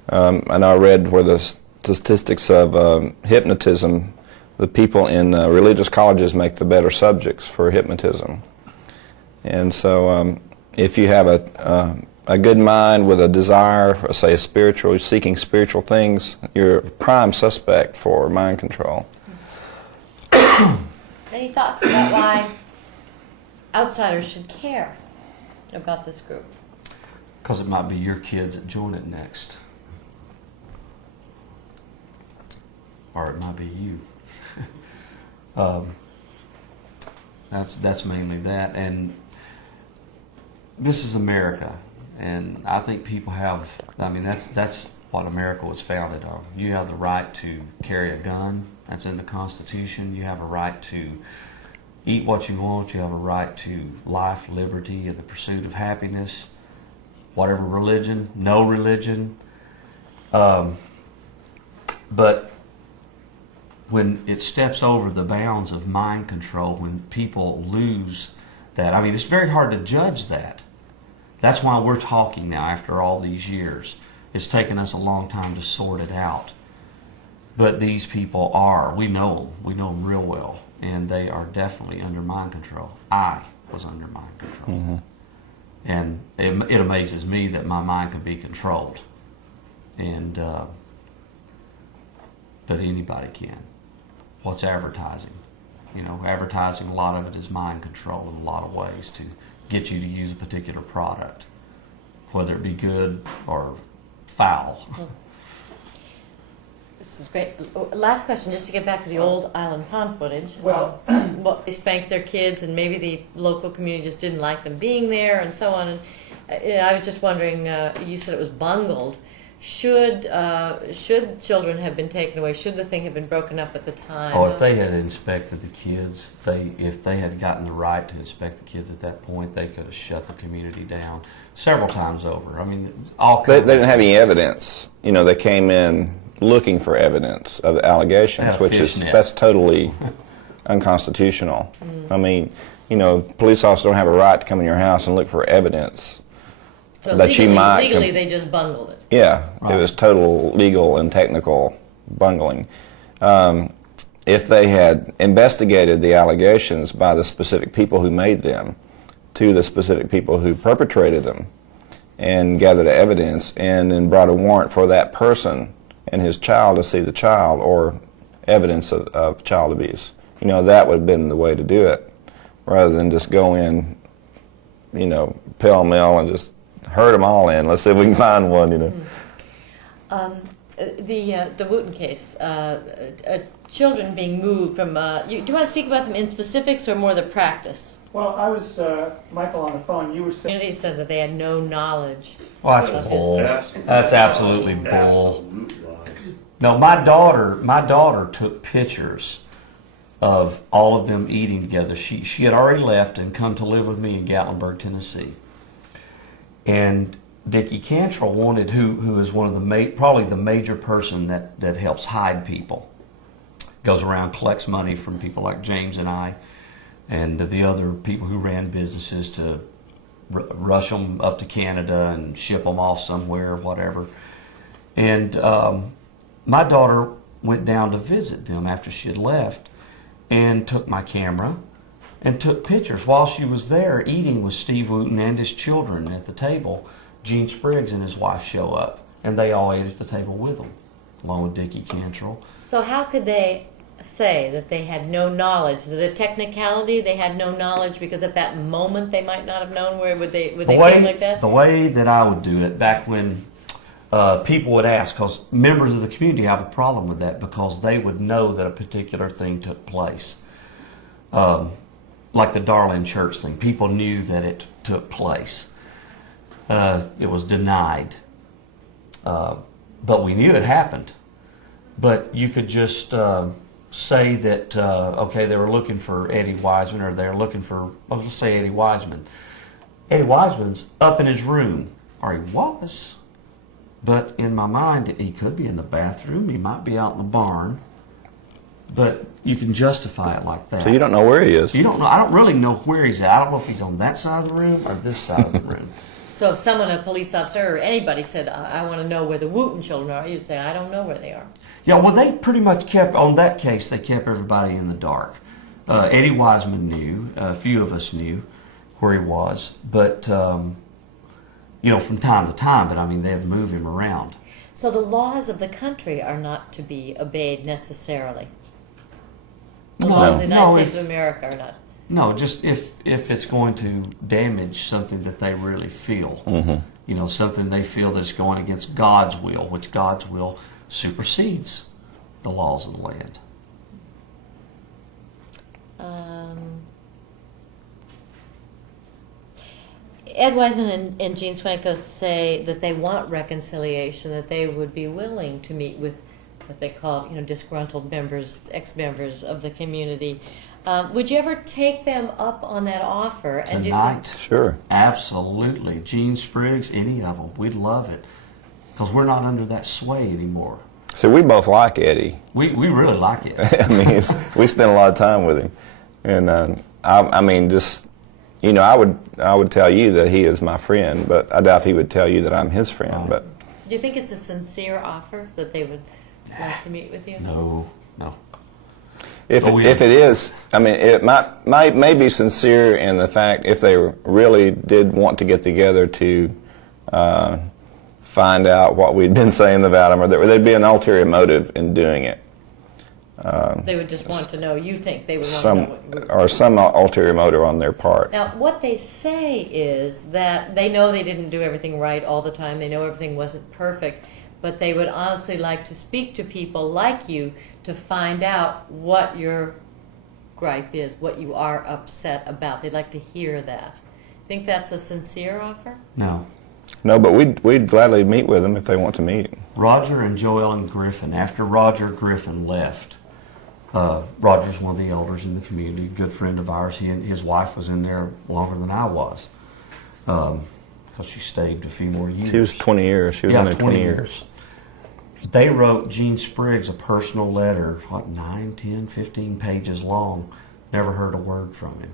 And I read where the statistics of hypnotism the people in religious colleges make the better subjects for hypnotism. And so if you have a good mind with a desire for, say, seeking spiritual things, you're a prime suspect for mind control. Any thoughts about why outsiders should care about this group? Because it might be your kids that join it next. Or it might be you. That's mainly that. And this is America. And I think people have, I mean, that's what America was founded on. You have the right to carry a gun. That's in the Constitution. You have a right to eat what you want. You have a right to life, liberty, and the pursuit of happiness. Whatever religion, no religion. But when it steps over the bounds of mind control, when people lose that, I mean, it's very hard to judge that. That's why we're talking now after all these years. It's taken us a long time to sort it out. But these people are, we know them real well, and they are definitely under mind control. I was under mind control. Mm-hmm. And it amazes me that my mind can be controlled. And but anybody can. What's advertising? You know, advertising, a lot of it is mind control in a lot of ways to get you to use a particular product, whether it be good or foul. This is great. Last question, just to get back to the old Island Pond footage. Well, They spanked their kids, and maybe the local community just didn't like them being there, and so on. And I was just wondering. You said it was bungled. Should children have been taken away? Should the thing have been broken up at the time? Oh, if they had inspected the kids, if they had gotten the right to inspect the kids at that point, they could have shut the community down several times over. I mean, They didn't have any evidence. You know, they came in looking for evidence of the allegations, which is that's totally unconstitutional. I mean, you know, police officers don't have a right to come in your house and look for evidence. So that legally, they just bungled it. Yeah, right. It was total legal and technical bungling. If they had investigated the allegations by the specific people who made them to the specific people who perpetrated them and gathered evidence and then brought a warrant for that person and his child to see the child or evidence of child abuse, you know, that would have been the way to do it rather than just go in, you know, pell-mell and just herd them all in. Let's see if we can find one, you know. The Wooten case, children being moved from. Do you want to speak about them in specifics or more the practice? well, I was, Michael, on the phone. You were saying. Community said that they had no knowledge. Well, that's bull. That's absolutely bull. Absolute lies. No, my daughter took pictures of all of them eating together. She had already left and come to live with me in Gatlinburg, Tennessee. And Dickie Cantrell wanted, who is one of probably the major person that helps hide people. Goes around, collects money from people like James and I, and the other people who ran businesses to rush them up to Canada and ship them off somewhere, whatever. And my daughter went down to visit them after she had left and took my camera and took pictures. While she was there eating with Steve Wooten and his children at the table, Gene Spriggs and his wife show up, and they all ate at the table with them, along with Dickie Cantrell. So how could they say that they had no knowledge? Is it a technicality? They had no knowledge because at that moment they might not have known. Where would they claim like that? The way that I would do it back when people would ask, because members of the community have a problem with that because they would know that a particular thing took place. Like the Darlin Church thing. People knew that it took place. It was denied. But we knew it happened. But you could just say that, okay, they were looking for Eddie Wiseman, or they were looking for, let's say Eddie Wiseman. Eddie Wiseman's up in his room, or he was. But in my mind, he could be in the bathroom, he might be out in the barn. But you can justify it like that. So you don't know where he is. You don't know. I don't really know where he's at. I don't know if he's on that side of the room or this side of the room. So if someone, a police officer or anybody said, I want to know where the Wooten children are, you'd say, I don't know where they are. Yeah, well, they pretty much kept, on that case, they kept everybody in the dark. Eddie Wiseman knew, a few of us knew where he was, but, you know, from time to time, but I mean, they had to move him around. So the laws of the country are not to be obeyed necessarily. The laws of the United States of America are not. No, just if it's going to damage something that they really feel, you know, something they feel that's going against God's will, which God's will supersedes the laws of the land. Ed Wiseman and Gene Swanko say that they want reconciliation, that they would be willing to meet with what they call, you know, disgruntled members, ex-members of the community. Would you ever take them up on that offer? And Tonight? Sure. Absolutely. Gene Spriggs, any of them. We'd love it. Because we're not under that sway anymore. So we both like Eddie. We really like it. I mean, we spend a lot of time with him. And I mean, just, you know, I would tell you that he is my friend, but I doubt if he would tell you that I'm his friend. But do you think it's a sincere offer that they would like to meet with you? No. if it is, I mean, it may be sincere in the fact if they really did want to get together to find out what we'd been saying about him, or there'd be an ulterior motive in doing it. They would just want to know. You think they would want Some, to know what or some ulterior motive on their part. Now, what they say is that they know they didn't do everything right all the time. They know everything wasn't perfect, but they would honestly like to speak to people like you to find out what your gripe is, what you are upset about. They'd like to hear that. Think that's a sincere offer? No. No, but we'd gladly meet with them if they want to meet. Roger and Joel and Griffin, after Roger Griffin left, Roger's one of the elders in the community, good friend of ours. He and his wife was in there longer than I was. Because she stayed a few more years. She was 20 years. She was in there 20 years. They wrote Gene Spriggs a personal letter, 9, 10, 15 pages long. Never heard a word from him.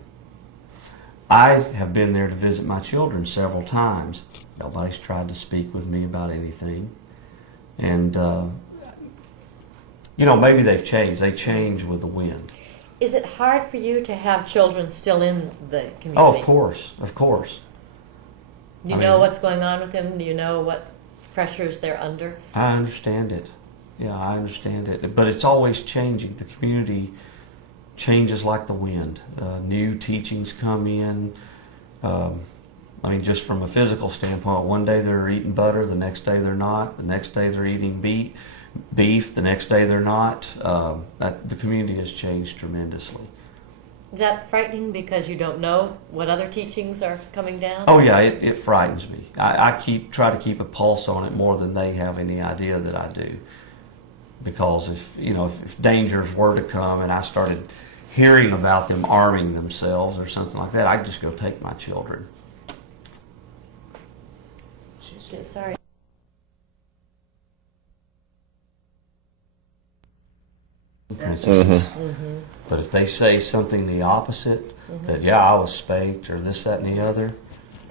I have been there to visit my children several times. Nobody's tried to speak with me about anything. And, you know, maybe they've changed. They change with the wind. Is it hard for you to have children still in the community? Oh, of course, of course. Do you know what's going on with them? Do you know what pressures they're under? I understand it. Yeah, I understand it. But it's always changing. The community changes like the wind. New teachings come in. I mean, just from a physical standpoint, one day they're eating butter, the next day they're not. The next day they're eating beef, the next day they're not. The community has changed tremendously. Is that frightening because you don't know what other teachings are coming down? Oh yeah, it frightens me. I try to keep a pulse on it more than they have any idea that I do. Because if dangers were to come and I started hearing about them arming themselves or something like that, I'd just go take my children. Sorry. But if they say something the opposite, that I was spanked or this, that, and the other,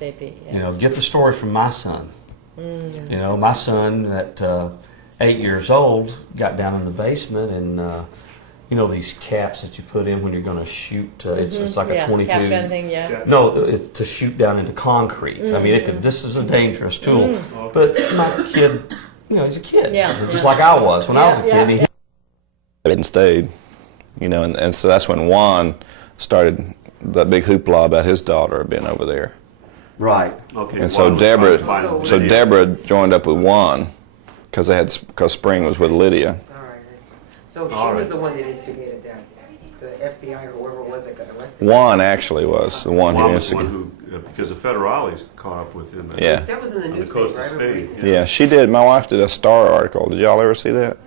get the story from my son. My son at 8 years old got down in the basement and these caps that you put in when you're going to shoot. It's like a 22. Cap gun thing, yeah. No, it's to shoot down into concrete. I mean, this is a dangerous tool. But my kid, he's a kid, just like I was when I was a kid. He and stayed, and so that's when Juan started that big hoopla about his daughter being over there. Right. Okay. And so Deborah joined up with Juan because Spring was with Lydia. All right. So she was the one that instigated that. The FBI or whoever it was that got arrested. Juan actually was the one who instigated. Because the federales caught up with him. Yeah. That was in the On the newspaper. coast of Spain. Yeah, she did. My wife did a Star article. Did y'all ever see that?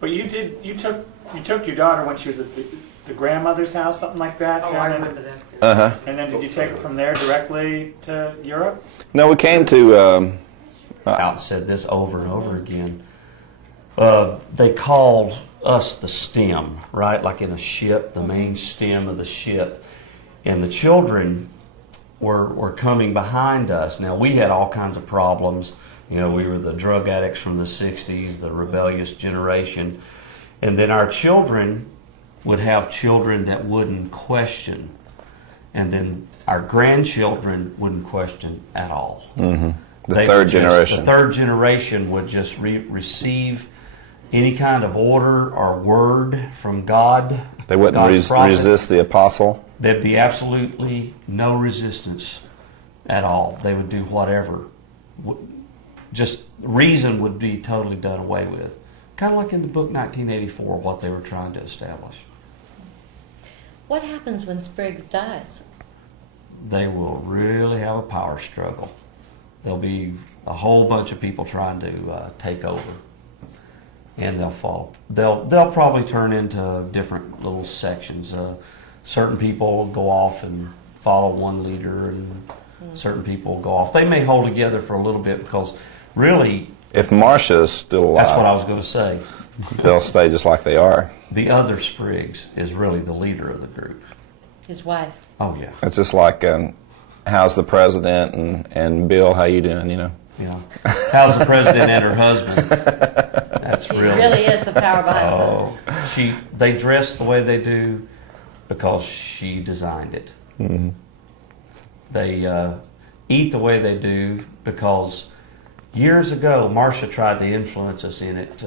But you took your daughter when she was at the grandmother's house, something like that. Oh, I remember that. Uh-huh. And then did you take her from there directly to Europe? No, we came to. out and said this over and over again. They called us the stem, right? Like in a ship, the main stem of the ship. And the children were coming behind us. Now, we had all kinds of problems You know, we were the drug addicts from the 60s, the rebellious generation. And then our children would have children that wouldn't question. And then our grandchildren wouldn't question at all. Mm-hmm. The They third would just- generation. The third generation would just receive any kind of order or word from God. They wouldn't God's prophet. resist the apostle. There'd be absolutely no resistance at all. They would do whatever. Just reason would be totally done away with. Kind of like in the book 1984, what they were trying to establish. What happens when Spriggs dies? They will really have a power struggle. There'll be a whole bunch of people trying to take over, and they'll fall. They'll probably turn into different little sections. Certain people will go off and follow one leader, and certain people will go off. They may hold together for a little bit because, really, If Marcia's still alive, that's what I was going to say. they'll stay just like they are. The other Spriggs is really the leader of the group. His wife. Oh yeah, It's just like, how's the president and Bill, how you doing, you know? yeah. How's the president and her husband? That's She really is the power behind it. They dress the way they do because she designed it. Mm-hmm. They eat the way they do because years ago, Marcia tried to influence us in it.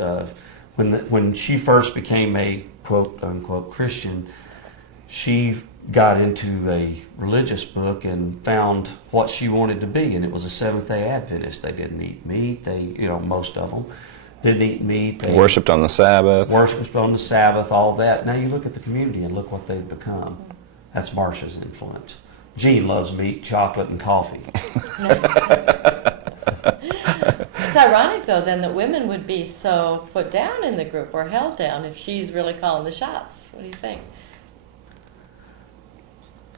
When she first became a quote unquote Christian, she got into a religious book and found what she wanted to be, and it was a Seventh-day Adventist. They didn't eat meat. Most of them didn't eat meat. They Worshipped on the Sabbath. worshipped on the Sabbath, all that. Now you look at the community and look what they've become. That's Marcia's influence. Gene loves meat, chocolate, and coffee. It's ironic, though, then, that women would be so put down in the group or held down if she's really calling the shots. What do you think?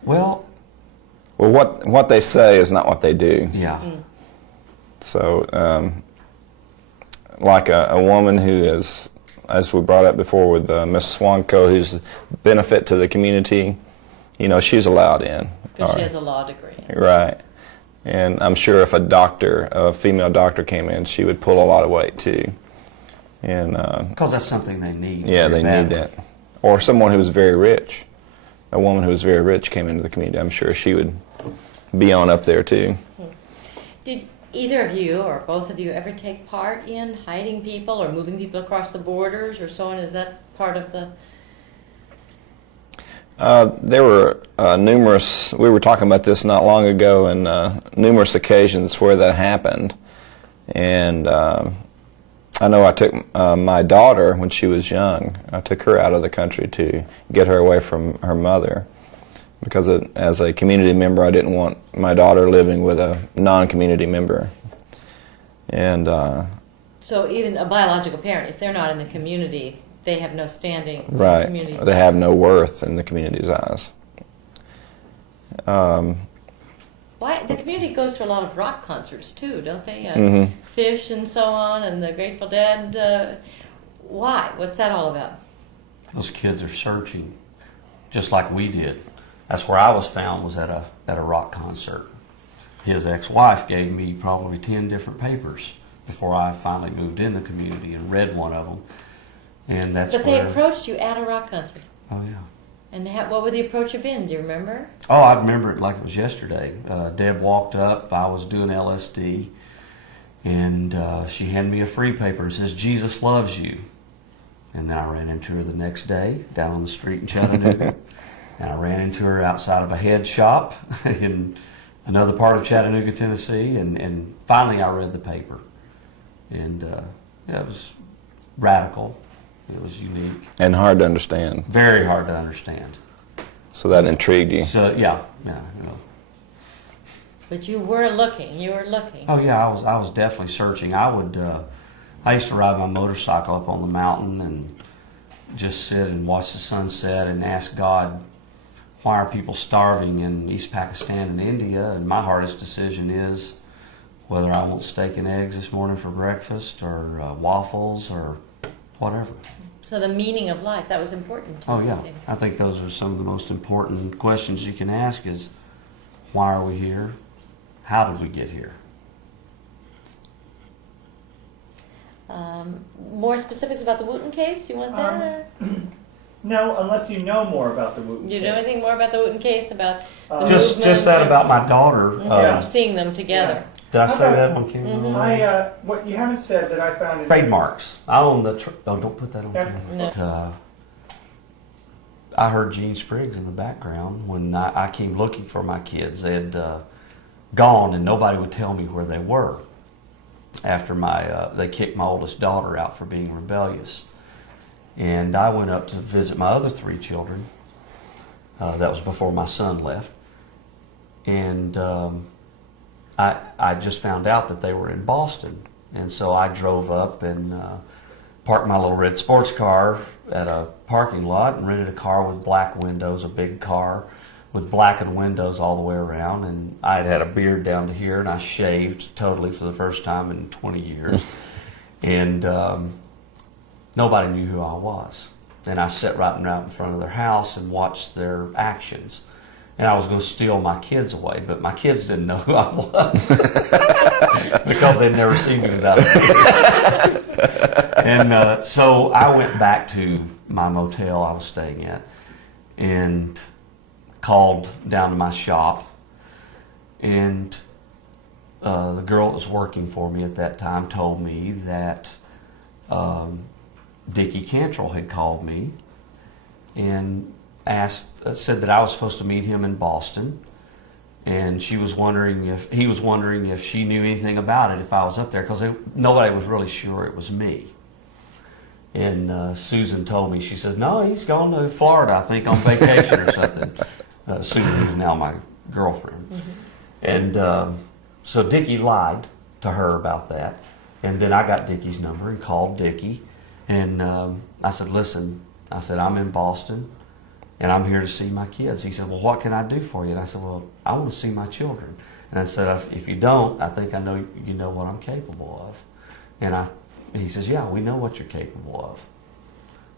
Well, what they say is not what they do. yeah. So, like a woman who is, as we brought up before with Mrs. Swanko, who's a benefit to the community, you know, she's allowed in. Because she has a law degree. Right. And I'm sure if a female doctor came in, she would pull a lot of weight too. And Because that's something they need. yeah, very they need badly. that. Or someone who was very rich. A woman who was very rich came into the community. I'm sure she would be on up there too. Did either of you or both of you ever take part in hiding people or moving people across the borders or so on? Is that part of the... There were numerous, we were talking about this not long ago, and numerous occasions where that happened. And I know I took my daughter when she was young, I took her out of the country to get her away from her mother. Because as a community member, I didn't want my daughter living with a non-community member. And So even a biological parent, if they're not in the community, they have no standing in the right, community's they have eyes. no worth in the community's eyes. Why? The community goes to a lot of rock concerts too, don't they? Mhm. Fish and so on, and the Grateful Dead. Why? What's that all about? Those kids are searching, just like we did. That's where I was found, was at a rock concert. His ex-wife gave me probably 10 different papers before I finally moved in the community and read one of them. And that's But they where... approached you at a rock concert. Oh, yeah. And what would the approach have been? Do you remember? Oh, I remember it like it was yesterday. Deb walked up. I was doing LSD. And she handed me a free paper and says, "Jesus loves you." And then I ran into her the next day down on the street in Chattanooga. And I ran into her outside of a head shop in another part of Chattanooga, Tennessee. And finally I read the paper. And yeah, it was radical. It was unique. And hard to understand. Very hard to understand. So that intrigued you. So, yeah. You know. But you were looking. You were looking. Oh yeah, I was definitely searching. I used to ride my motorcycle up on the mountain and just sit and watch the sunset and ask God, why are people starving in East Pakistan and India? And my hardest decision is whether I want steak and eggs this morning for breakfast or waffles or whatever. So the meaning of life, that was important to Oh you, yeah, too. I think those are some of the most important questions you can ask is, why are we here? How did we get here? More specifics about the Wooten case? Do you want that? Or? No, unless you know more about the Wooten Do you know case. anything more about the Wooten case? About the Just that about my daughter. Yeah. seeing them together. Did I How say about- that on camera? What you haven't said that I found is Trademarks. I own the. Don't put that on Yeah. camera. No. But, I heard Gene Spriggs in the background when I came looking for my kids. They had gone, and nobody would tell me where they were. After they kicked my oldest daughter out for being rebellious, and I went up to visit my other 3 children. That was before my son left, and I just found out that they were in Boston, and so I drove up and parked my little red sports car at a parking lot and rented a car with black windows, a big car with blackened windows all the way around. And I had a beard down to here, and I shaved totally for the first time in 20 years. And nobody knew who I was. And I sat right in front of their house and watched their actions. And I was going to steal my kids away, but my kids didn't know who I was because they'd never seen me without a beard. And so I went back to my motel I was staying at and called down to my shop. And the girl that was working for me at that time told me that Dickie Cantrell had called me and said that I was supposed to meet him in Boston, and he was wondering if she knew anything about it if I was up there, because nobody was really sure it was me. And Susan told me, she says, no, he's gone to Florida, I think, on vacation or something. Susan, who's now my girlfriend. Mm-hmm. And so Dickie lied to her about that, and then I got Dickie's number and called Dickie, and I said, listen, I'm in Boston, and I'm here to see my kids. He said, well, what can I do for you? And I said, well, I want to see my children. And I said, if you don't, I think I know you know what I'm capable of. And he says, yeah, we know what you're capable of.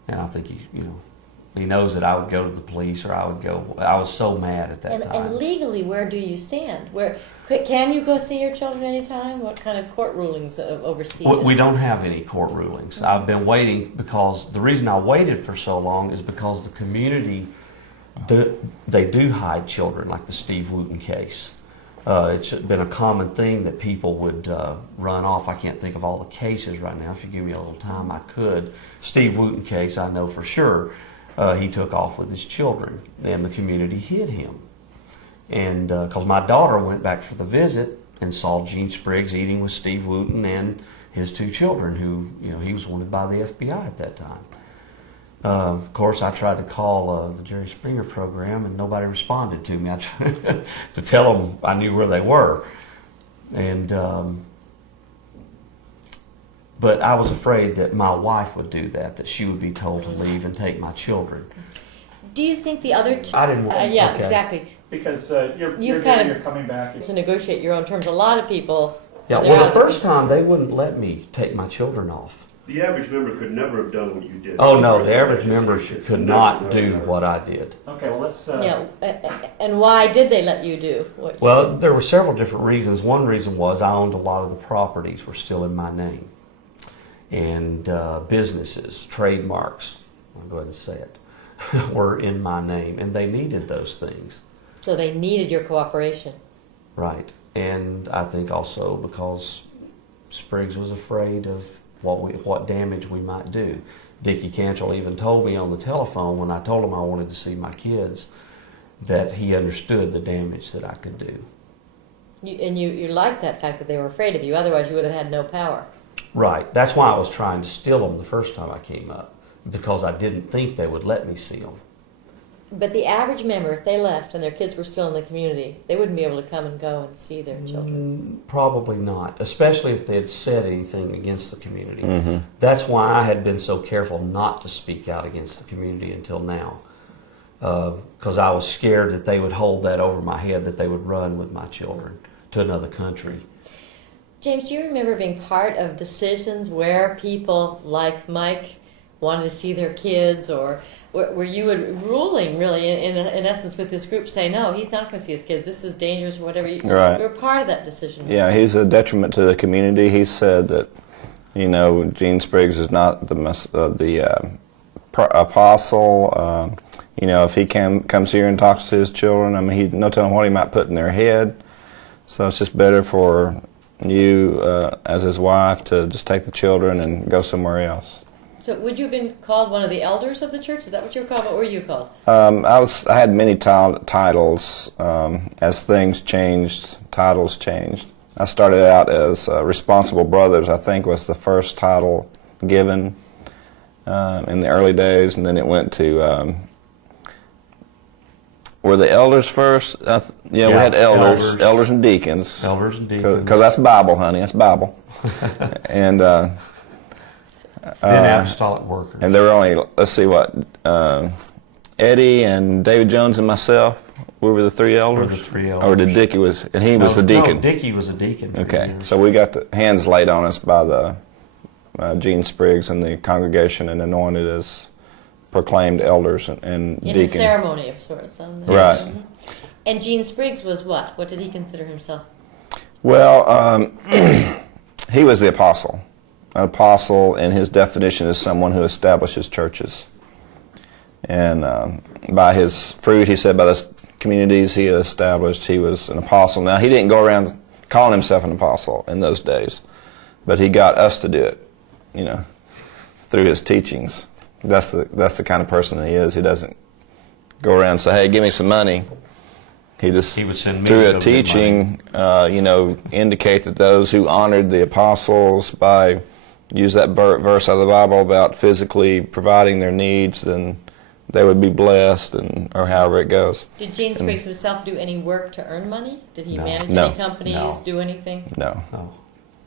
And I think he knows that I would go to the police, or I would go. I was so mad at that time. And legally, where do you stand? Can you go see your children anytime? What kind of court rulings oversee it? We don't have any court rulings. Mm-hmm. I've been waiting, because the reason I waited for so long is because the community, they do hide children, like the Steve Wooten case. It's been a common thing that people would run off. I can't think of all the cases right now. If you give me a little time, I could. Steve Wooten case, I know for sure. He took off with his children, and the community hid him. And because my daughter went back for the visit and saw Gene Spriggs eating with Steve Wooten and his 2 children, who, he was wanted by the FBI at that time. Of course, I tried to call the Jerry Springer program, and nobody responded to me. I tried to tell them I knew where they were. And but I was afraid that my wife would do that she would be told to leave and take my children. Do you think the other two... I didn't want yeah, okay. Exactly. Because you're coming back. To negotiate your own terms. A lot of people... Yeah, well, the first time they wouldn't let me take my children off. The average member could never have done what you did. Oh, no, the average member could not do what I did. Okay, well, let's... and why did they let you do what you Well, there were several different reasons. One reason was I owned a lot of the properties were still in my name. And businesses, trademarks, I'll go ahead and say it, were in my name. And they needed those things. So they needed your cooperation. Right. And I think also because Spriggs was afraid of what damage we might do. Dickie Cantrell even told me on the telephone when I told him I wanted to see my kids that he understood the damage that I could do. You liked that fact that they were afraid of you. Otherwise, you would have had no power. Right. That's why I was trying to steal them the first time I came up, because I didn't think they would let me see them. But the average member, if they left and their kids were still in the community, they wouldn't be able to come and go and see their children. Probably not, especially if they had said anything against the community. Mm-hmm. That's why I had been so careful not to speak out against the community until now, because I was scared that they would hold that over my head, that they would run with my children to another country. James, do you remember being part of decisions where people like Mike wanted to see their kids, or were you ruling really in essence with this group, say no, he's not going to see his kids, this is dangerous or whatever? Right. You were part of that decision. Yeah, he's a detriment to the community. He said that You know, Gene Spriggs is not the apostle. You know, if he comes here and talks to his children, I mean, no telling what he might put in their head. So it's just better for you, as his wife, to just take the children and go somewhere else. So would you have been called one of the elders of the church? Is that what you were called? What were you called? I had many titles. As things changed, titles changed. I started out as Responsible Brothers, I think was the first title given in the early days, and then it went to, were the elders first? We had elders and deacons. Elders and deacons. Because that's Bible, honey, that's Bible. And then apostolic workers. And there were only, let's see what, Eddie and David Jones and myself. We were the three elders? We were the three elders. Or did Dickie was, and he was the deacon? No, Dickie was a deacon. Okay, so we got the hands laid on us by the Gene Spriggs and the congregation and anointed as proclaimed elders and in deacon. a ceremony of sorts. Right. Mm-hmm. And Gene Spriggs was what? What did he consider himself? Well, he was the apostle. An apostle, in his definition, is someone who establishes churches. And by his fruit, he said, by the communities he had established, he was an apostle. Now, he didn't go around calling himself an apostle in those days, but he got us to do it, you know, through his teachings. That's the kind of person that he is. He doesn't go around and say, hey, give me some money. He would send me through a teaching, you know, indicate that those who honored the apostles by use that verse out of the Bible about physically providing their needs, then they would be blessed, or however it goes. Did Gene Spriggs himself do any work to earn money? Did he manage No. any companies, do anything? No. No.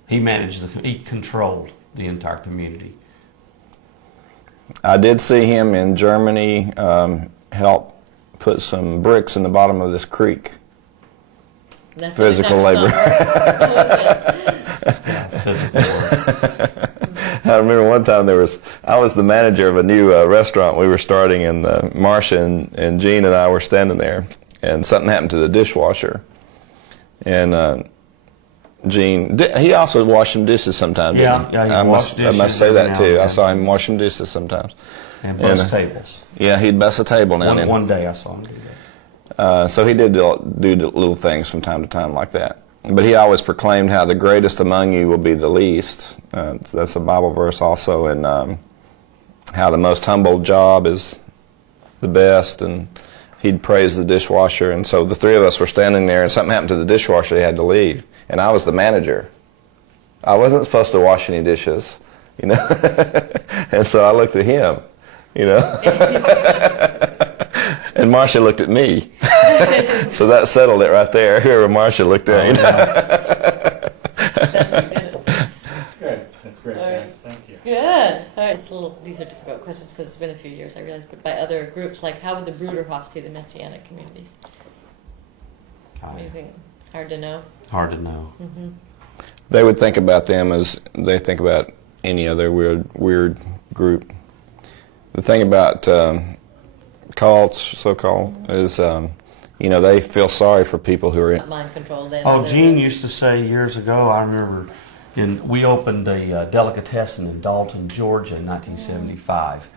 He controlled the entire community. I did see him in Germany help put some bricks in the bottom of this creek. That's Physical labor. Physical work. I remember one time I was the manager of a new restaurant we were starting, and Marcia and Gene and I were standing there, and something happened to the dishwasher. And Gene, he also washed some dishes sometimes. Yeah, he washed dishes. I must say that too. I then. saw him washing dishes sometimes. And bust tables. Yeah, he'd bust a table now and then. One day I saw him do that. So he did do little things from time to time like that. But he always proclaimed how the greatest among you will be the least. That's a Bible verse also, and how the most humble job is the best, and he'd praise the dishwasher. And so the three of us were standing there, and something happened to the dishwasher. He had to leave, and I was the manager. I wasn't supposed to wash any dishes, you know. And so I looked at him, you know. And Marcia looked at me. So that settled it right there. Whoever Marcia looked at. You know? Good. That's great. All right. Guys. Thank you. Good. All right. These are difficult questions because it's been a few years, I realize, but by other groups, like how would the Bruderhof see the Messianic communities? Anything hard to know? Hard to know. Mm-hmm. They would think about them as they think about any other weird group. The thing about cults, so-called, is you know, they feel sorry for people who are Not mind control then. Oh, Gene used to say years ago, I remember, we opened a delicatessen in Dalton, Georgia in 1975.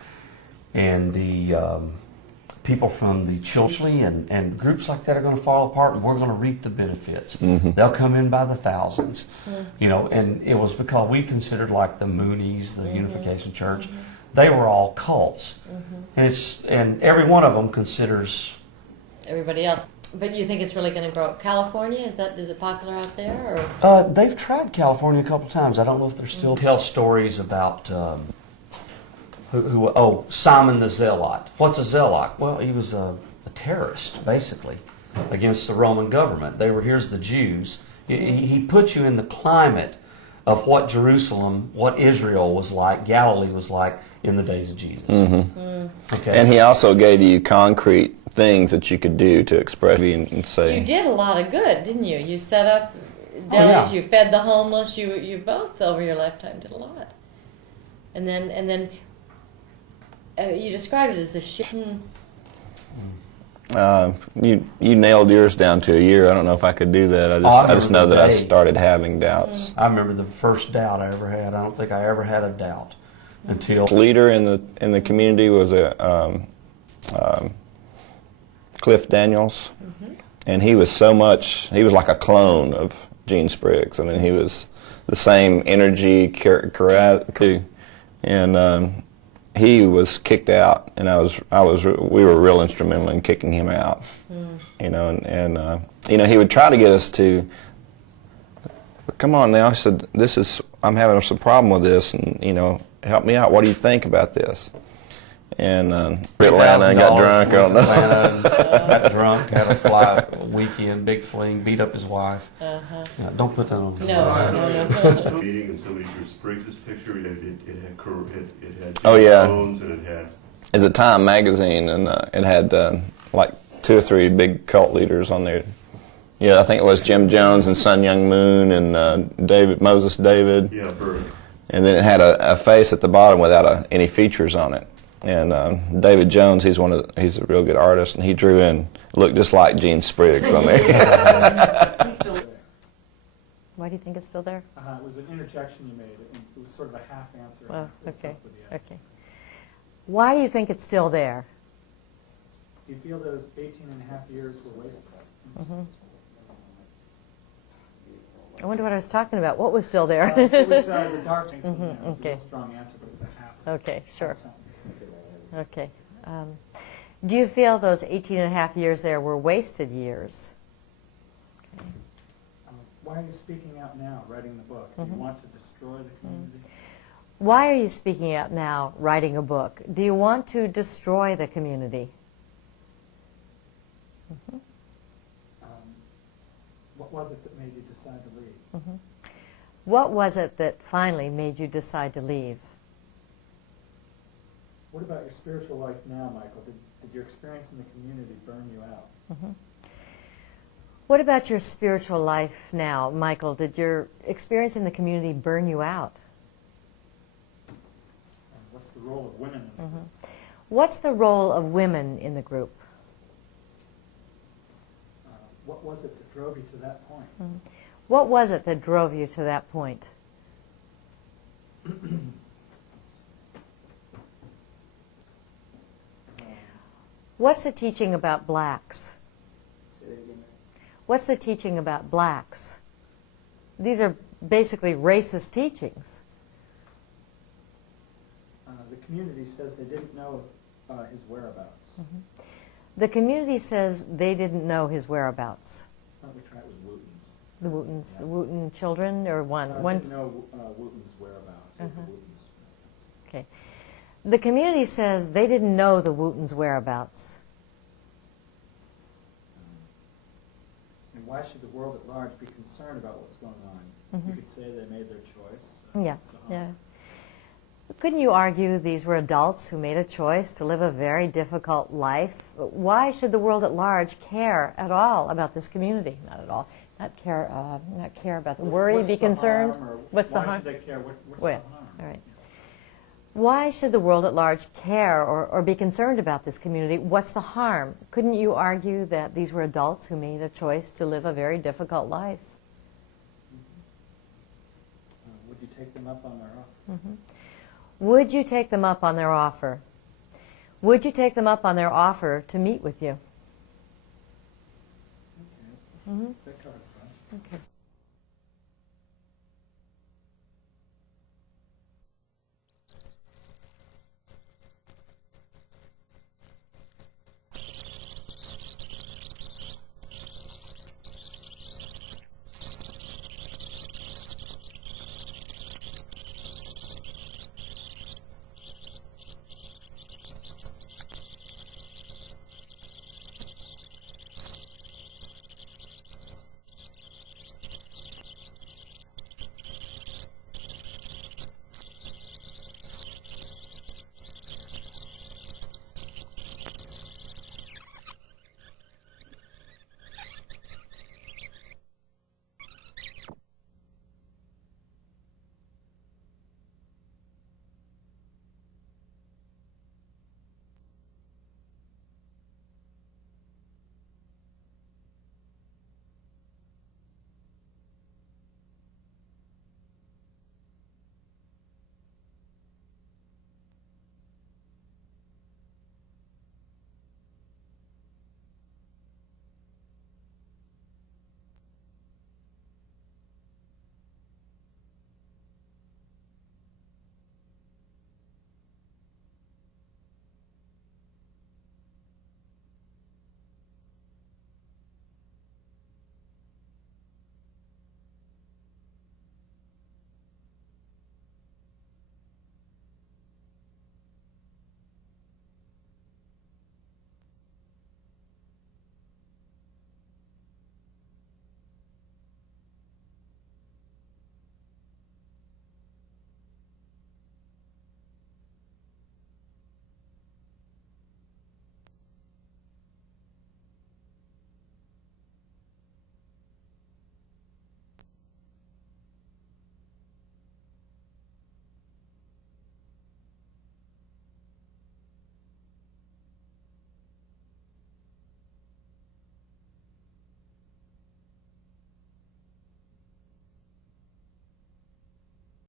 And the people from the children and groups like that are going to fall apart, and we're going to reap the benefits. Mm-hmm. They'll come in by the thousands. You know, and it was because we considered like the Moonies, the Unification Church, they were all cults. And every one of them considers everybody else. But you think it's really going to grow up? California, is it popular out there? Or? They've tried California a couple times. I don't know if they're still tell stories about Simon the Zealot. What's a zealot? Well, he was a terrorist, basically, against the Roman government. Here's the Jews. He put you in the climate of what Jerusalem, what Israel was like, Galilee was like in the days of Jesus. Okay. And he also gave you concrete things that you could do to express and say. You did a lot of good, didn't you? You set up delis, you fed the homeless, you both over your lifetime did a lot. And then you described it as a You nailed yours down to a year. I don't know if I could do that. I just know that I started having doubts. I remember the first doubt I ever had. I don't think I ever had a doubt until Leader in the community was Cliff Daniels, and he was he was like a clone of Gene Spriggs. I mean, he was the same energy, and he was kicked out, and we were real instrumental in kicking him out. You know, and you know, he would try to get us to come on now. He said, I'm having some problem with this, and you know, help me out. What do you think about this? And Atlanta and got drunk. I don't know. Got drunk, had a fly weekend, big fling, beat up his wife. Yeah, don't put that on. No. Meeting and somebody drew Spriggs' picture. It had Oh, yeah. bones and it had. It's a Time magazine, and it had like 2 or 3 big cult leaders on there. Yeah, I think it was Jim Jones and Sun Young Moon and Moses David. Yeah, Bird. And then it had a face at the bottom without any features on it. And David Jones, he's a real good artist, and he drew in, looked just like Gene Spriggs on there. He's still there. Why do you think it's still there? It was an interjection you made. It was sort of a half answer. Oh, okay. Okay. Why do you think it's still there? Do you feel those 18 and a half years were wasted? I wonder what I was talking about. What was still there? It was the dark things. It was okay. a real strong answer, but it was a half. Okay, sure. Sentence. Okay. Do you feel those 18 and a half years there were wasted years? Okay. Why are you speaking out now, writing the book? Do you want to destroy the community? Why are you speaking out now, writing a book? Do you want to destroy the community? What was it that made you decide to leave? What was it that finally made you decide to leave? What about your spiritual life now, Michael? Did your experience in the community burn you out? What about your spiritual life now, Michael? Did your experience in the community burn you out? And what's the role of women in the group? What's the role of women in the group? What was it that drove you to that point? What was it that drove you to that point? What's the teaching about blacks? Say that again. What's the teaching about blacks? These are basically racist teachings. The community says they didn't know his whereabouts. The community says they didn't know his whereabouts. Why don't we try it with Wootens? The Wootens, Wooten children, or one? Didn't know Wooten's whereabouts. What the Wootens. Okay. The community says they didn't know the Wootens' whereabouts. And why should the world at large be concerned about what's going on? You could say they made their choice. Yeah, What's the harm? yeah. Couldn't you argue these were adults who made a choice to live a very difficult life? Why should the world at large care at all about this community? Not at all. Not care about the worry, What's be the concerned. harm, or What's the why harm? should they care? What's Well, the harm? all right. Why should the world at large care or be concerned about this community? What's the harm? Couldn't you argue that these were adults who made a choice to live a very difficult life? Would you take them up on their offer? Would you take them up on their offer? Would you take them up on their offer to meet with you? Okay. That covers that. Okay.